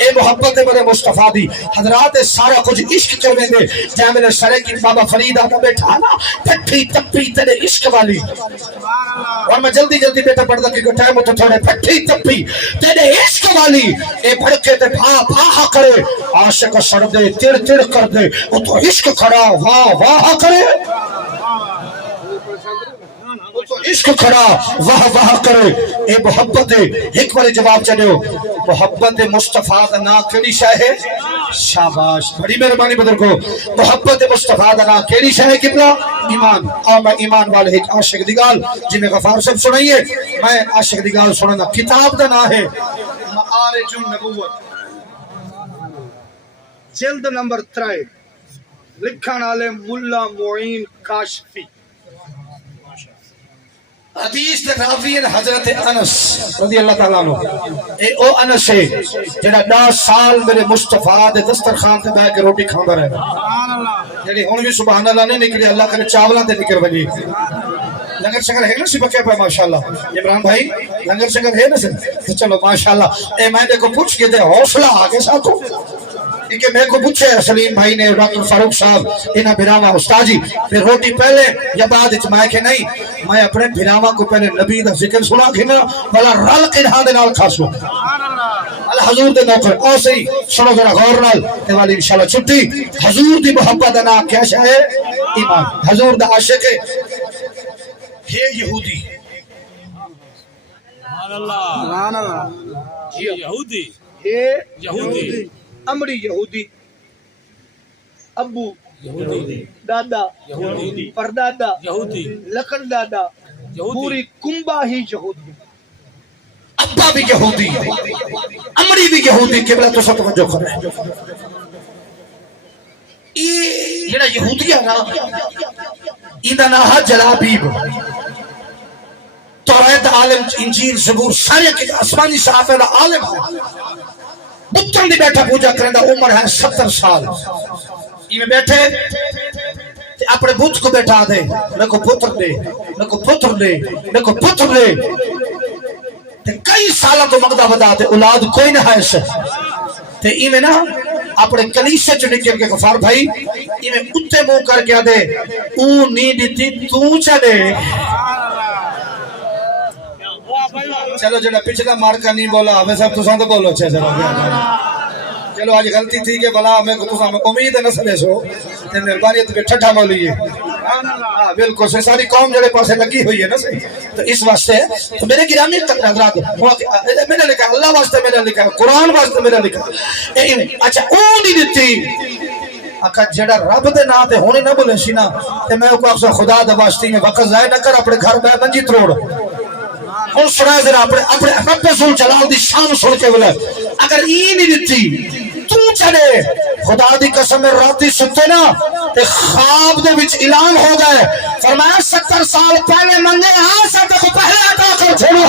اے محبت بڑے مصطفیٰ دی حضرات سارا کچھ عشق چلویں دے جہاں میں نے سرے کی بابا فرید آتا بیٹھا نا پٹھی تپی تیرے عشق والی اور میں جلدی بیٹا پڑھتا کہ ٹائم تو تھوڑے پٹھی تپی تیرے عشق والی اے بھڑکے تے بھا بھا کرے عاشق سر دے تڑ تڑ کر دے وہ تو عشق کھڑا واہ واہ کرے تو عشق کھڑا واہ واہ کرے اے محبت ایک بار جواب چلو محبت مصطفیٰ دا نام کیڑی شے ہے شاباش بڑی مہربانی بزرگو محبت مصطفیٰ دا نام کیڑی شے ہے قبلہ ایمان اور میں ایمان والے ایک عاشق دی گال جی میں غفار صاحب سنائیے میں عاشق دی گال سننا کتاب دا نام ہے معارج النبوت جلد نمبر 3 لکھن والے ملا معین کاشفی حدیث دے راوی ہیں حضرت انس رضی اللہ تعالیٰ عنہ. اے او انس ہے جڑا 10 سال میرے مصطفیٰ دے دسترخوان تے بیٹھ کے روٹی کھاندا رہا. جڑی ہن بھی سبحان اللہ نہیں نکلی، اللہ کرے چاولاں تے نکل وجے. لنگر شکر ہے نا سی بکے پہ ماشاءاللہ. عمران بھائی لنگر شکر ہے نا سی؟ چلو ماشاءاللہ. اے میں نے کو پوچھ کے دے حوصلہ آگے ساتھوں کہ میں کو پوچھے سلیم بھائی نے ڈاکٹر فاروق صاحب انہاں بھراوا استاد جی پھر روٹی پہلے یا بعد وچ میں کہ نہیں میں اپنے بھراوا کو پہلے نبی دا ذکر سنا کے نا بلا رل کے ہاں دے نال کھاسو حضور دے نوکر او صحیح سنو ذرا غور نال تے والی انشاءاللہ چھٹی. حضور دی محبت دا نام کیا ہے؟ ایمان. حضور دا عاشق ہے یہودی. سبحان اللہ. یہودی یہودی امری یہودی، ابو یہودی دادا یہودی پردادا یہودی لکڑ دادا یہودی پوری کنبا ہی یہودی. ابا بھی یہودی امری بھی یہودی. قبلہ تو سب توجہ کرے یہ جڑا یہودی ہے نا ایندا نام ہے جلابیب. توریت عالم انجیل زبور سارے آسمانی صحافہ دا عالم ہے. بتوں دی بیٹھا پوجا کرن دا عمر ہے 70 سال. یہ بیٹھے تے اپنے بت کو بیٹھا دے میں کو پتر دے میں کو پتر دے میں کو پتر دے تے کئی سالہ تو مقدہ بدا تے اولاد کوئی نہ ہے اس تے ایمیں نا اپنے کلیسے چ نکل کے غفار بھائی ایمیں اتے منہ کر کے دے اون نہیں دیتی تو چلے. چلو جڑا پچھلا مارکا نہیں بولا ہمیں سب تو ساتھ بولو چھے ذرا. چلو آج غلطی تھی کہ بلا ہمیں کو تو امید نہ سلے سو تے مہربانی تو ٹھٹھا مولی ہے. ہاں بالکل سے ساری قوم جڑے پاسے لگی ہوئی ہے نا صحیح. تو اس واسطے تو میرے گرامی حضرات میں نے لکھا اللہ واسطے میں نے لکھا قرآن واسطے میں نے لکھا. اچھا اون نہیں دیتی اکھا جڑا رب دے نا تے ہونے نہ بولے سی نا تے میں کو اکثر خدا دے واسطے میں وقت ضائع نہ کر اپنے گھر میں منجی تروڑ. ہوں سنا ذرا اپنے رب رسول جلال دی شان سن کے بولے اگر یہ نہیں دیتی تو چلے. خدا دی قسم راتی ستے نا تے خواب دے وچ اعلان ہو گئے فرمایا 70 سال پہلے منگے ہاں سب کو پہلے عطا کر چھوڑو.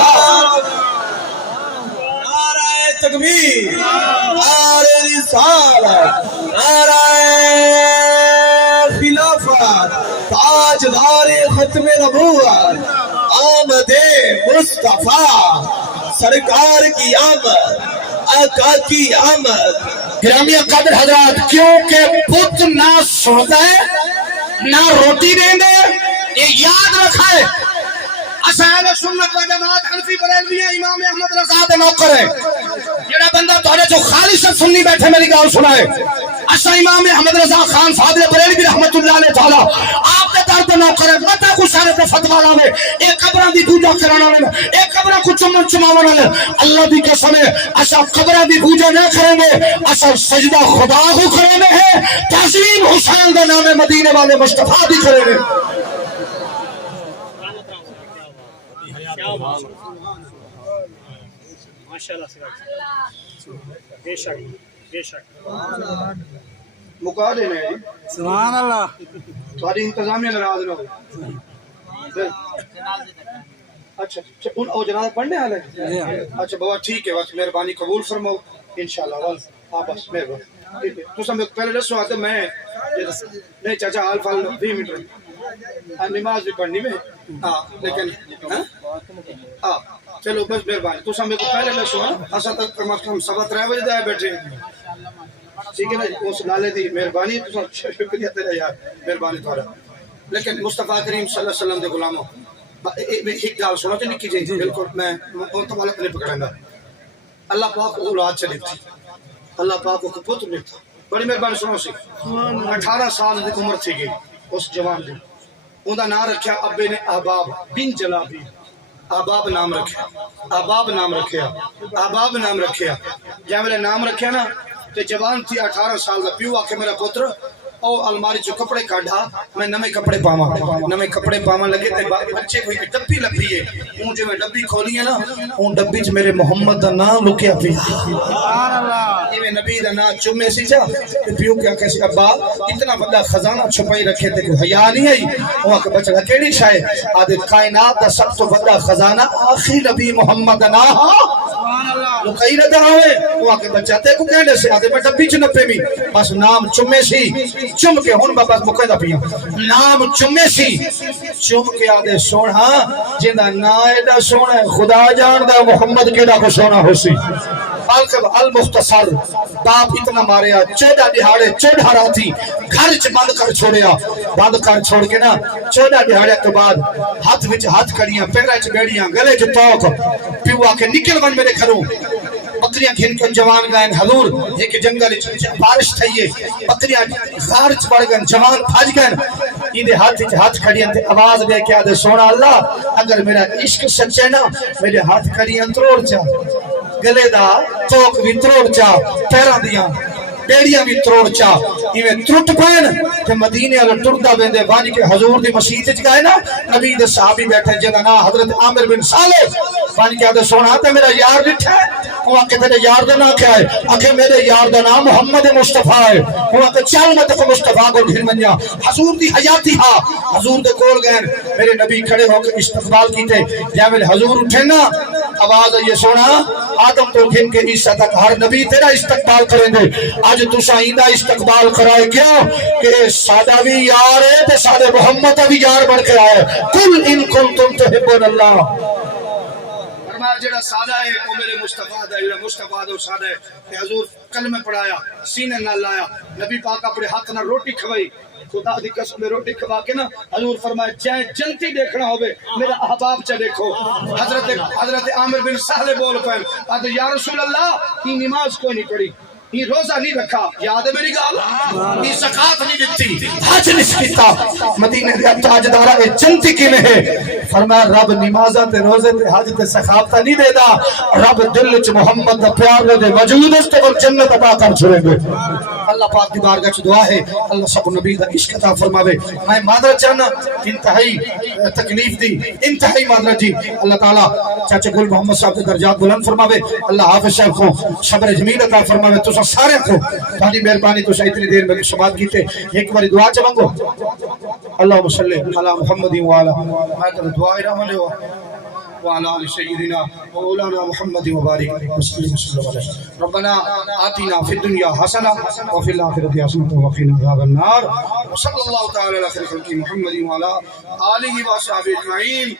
نعرہ تکبیر، نعرہ رسالت، نعرہ خلافت، تاجدار ختم نبوت، آمد مصطفیٰ سرکار کی آمد، آقا کی آمد. گرامی قدر حضرات کیونکہ بت نہ سنتا ہے نہ روٹی دیں گے یہ یاد رکھا ہے. اصحاب سنت و جماعت حنفی بریلوی ہیں امام احمد رضا دے نوکر ہے. جڑا بندہ تھوڑے جو خالص سنی بیٹھے میری گل سنائے اصا امام احمد رضا خان فاضل بریلوی رحمت اللہ علیہ تعالی آپ دے در دے نوکر ہے. متا کو سارے تے فتوا لاوے اے قبراں دی پوجا کرانا والے اے قبراں کو چمن چماون والے. اللہ دی قسم ہے اصا قبراں دی پوجا نہ کریں گے اصا سجدہ خدا کو کریں گے تعظیم حسین دے نام مدینے والے مصطفیٰ دی کریں گے. ماشاءاللہ بے شک بے شک. مکا دینا ہے جی. سبحان اللہ. تھوڑی انتظامیہ ناراض نہ ہو. اچھا ان او جنازہ پڑھنے والے. اچھا بابا ٹھیک ہے بس مہربانی قبول فرماؤ انشاءاللہ. بس ہاں بس مہربانی ٹھیک ہے. تو سب پہلے دسو آتے میں نہیں چاچا حال فال 20 منٹ نماز بھی پڑھنی میں ہاں لیکن ہاں چلو بس مہربانی. تو سب کو پہلے دسو اسا تک کم از کم 3:15 بجے آئے بیٹھے ٹھیک ہے نا. اس نالے دی مہربانی تو شکریہ تیرا یار مہربانی تھوڑا. لیکن مصطفیٰ کریم صلی اللہ علیہ وسلم دے غلاموں ایک گال سنو تو نکی جی بالکل میں تو والا نہیں پکڑیں گا. اللہ پاک کو اولاد چلی تھی اللہ پاک کو پتر نہیں تھا. بڑی مہربانی سنو سی 18 سال دی عمر تھی گئی اس جوان دی. اوندا نام رکھیا ابے نے احباب بن جلابی. احباب نام رکھیا احباب نام رکھیا احباب نام رکھیا. جب میرے نام رکھیا نا تے جوان تھی 18 سال دا پیو آکے میرا پتر او الماری چو کپڑے کاڈھا میں نمے کپڑے پاواں لگے تے بچے کوئی ڈبی لبھی ہے اون جو میں ڈبی کھولی ہے نا اون ڈبی چ میرے محمد دا نام لکیا پیا سبحان اللہ ایویں نبی دا نام چومے سی جا تے پیو کیا کہے سی ابا اتنا بڑا خزانہ چھپائی رکھے تے کوئی حیا نہیں آئی او کہ بچڑا کیڑی شے آدے کائنات دا سب تو بڑا خزانہ آخری نبی محمد دا نام سبحان اللہ لکائی نہ ہوئے وہ کہ بچہ تے کو کہنے سے آدھے میں ڈبی چ نپے بھی بس نام چمے سی چم کے ہن بابا مقیدہ پیا نام چمے سی چم کے آدھے سونا جندا نا ایڈا سونا ہے خدا جاندا محمد کیڑا کو سونا ہو سی فالکب المختصر باپ اتنا ماریا 14 دہاڑے 14 راتی گھر چ بند کر چھوڑیا بند کر چھوڑ کے نا 14 دہاڑے تو بعد ہاتھ وچ ہاتھ کڑیاں پیراں چ بیڑیاں گلے چ توک پیو آ کے نکل ون میرے گھروں بکریاں گھن کے جوان گائن حضور ایک جنگل بارش تھئی بکریاں غار چ بڑ گئن جوان بھج گئن ایندے ہاتھ وچ ہاتھ کڑیاں تے آواز دے کے آدے سونا اللہ اگر میرا عشق سچے نا میرے ہاتھ کڑیاں تروڑ چا گلے دا توک بھی تروڑ چا پیراں دیاں بیڑیاں بھی تروڑ چا ایویں ٹرٹ پین تے مدینے والے ٹردا ویندے وج کے حضور دی مسجد وچ گئے نا نبی دے صحابی بیٹھے جنہاں نام حضرت عامر بن صالح وج کے آدے سونا تے میرا یار ڈٹھا ہے وہ کہ تیرے یار دا نام کیا ہے اکھے میرے یار دا نام محمد مصطفی ہے وہ کہ چل میں تے مصطفی کو گھن منیا حضور دی حیاتی ہا حضور دے کول گئے میرے نبی کھڑے ہو کے استقبال کیتے جے حضور اٹھے نا آواز یہ سونا آدم تو گھن کے عیسیٰ تک ہر نبی تیرا استقبال کریں گے آج تو سائندہ استقبال کرائے کیا کہ سادہ بھی یار ہے تے سادہ محمد بھی یار بڑھ کے آئے کل ان کنتم تحبون اللہ فرمایا جڑا سادہ ہے وہ میرے مصطفیٰ دا جڑا مصطفیٰ دا سادہ ہے کہ حضور کلمہ پڑھایا سینے نہ لایا نبی پاک اپنے ہاتھ نہ روٹی کھوائی خدا دی قسم میں روٹی کھوا کے نا حضور فرمایا جائیں جنتی دیکھنا ہوئے میرا احباب چا دیکھو حضرت عامر بن صالح بول پہن آدھے یا رسول اللہ یہ نماز کوئی نہیں پڑھی یہ روزہ نہیں رکھا یاد ہے میری گال یہ زکات نہیں دیتی حج نہیں کیتا مدینے دے تاجدارا اے جنتی کینے ہے فرمایا رب نمازاں تے روزے تے حج تے زکات نہیں دیندا رب دل وچ محمد دا پیار دے وجود اس تے جنت عطا کر چھوڑے گے اللہ پاک دی بارگاہ وچ دعا ہے اللہ سب نبی دا عشق عطا فرماوے میں معذرت چاہنا انتہائی تکلیف دی انتہائی معذرت جی اللہ تعالی چاچا گل محمد صاحب کے درجات بلند فرماوے اللہ حافظ صاحب کو صبر جمیل عطا فرماوے تو سارے کو تہاڈی مہربانی تو اتنی دیر میں سماعت کیتے ایک بار دعا چ مانگو اللهم صل علی محمد و علی میں تو دعا رحمت ہو وعلى آل سيدنا مولانا محمد وبارك وسلم عليه ربنا آتنا في الدنيا حسنة وفي الآخرة حسنة وقنا عذاب النار وصلى الله تعالى على خير خلق محمد وعلى آله وصحبه أجمعين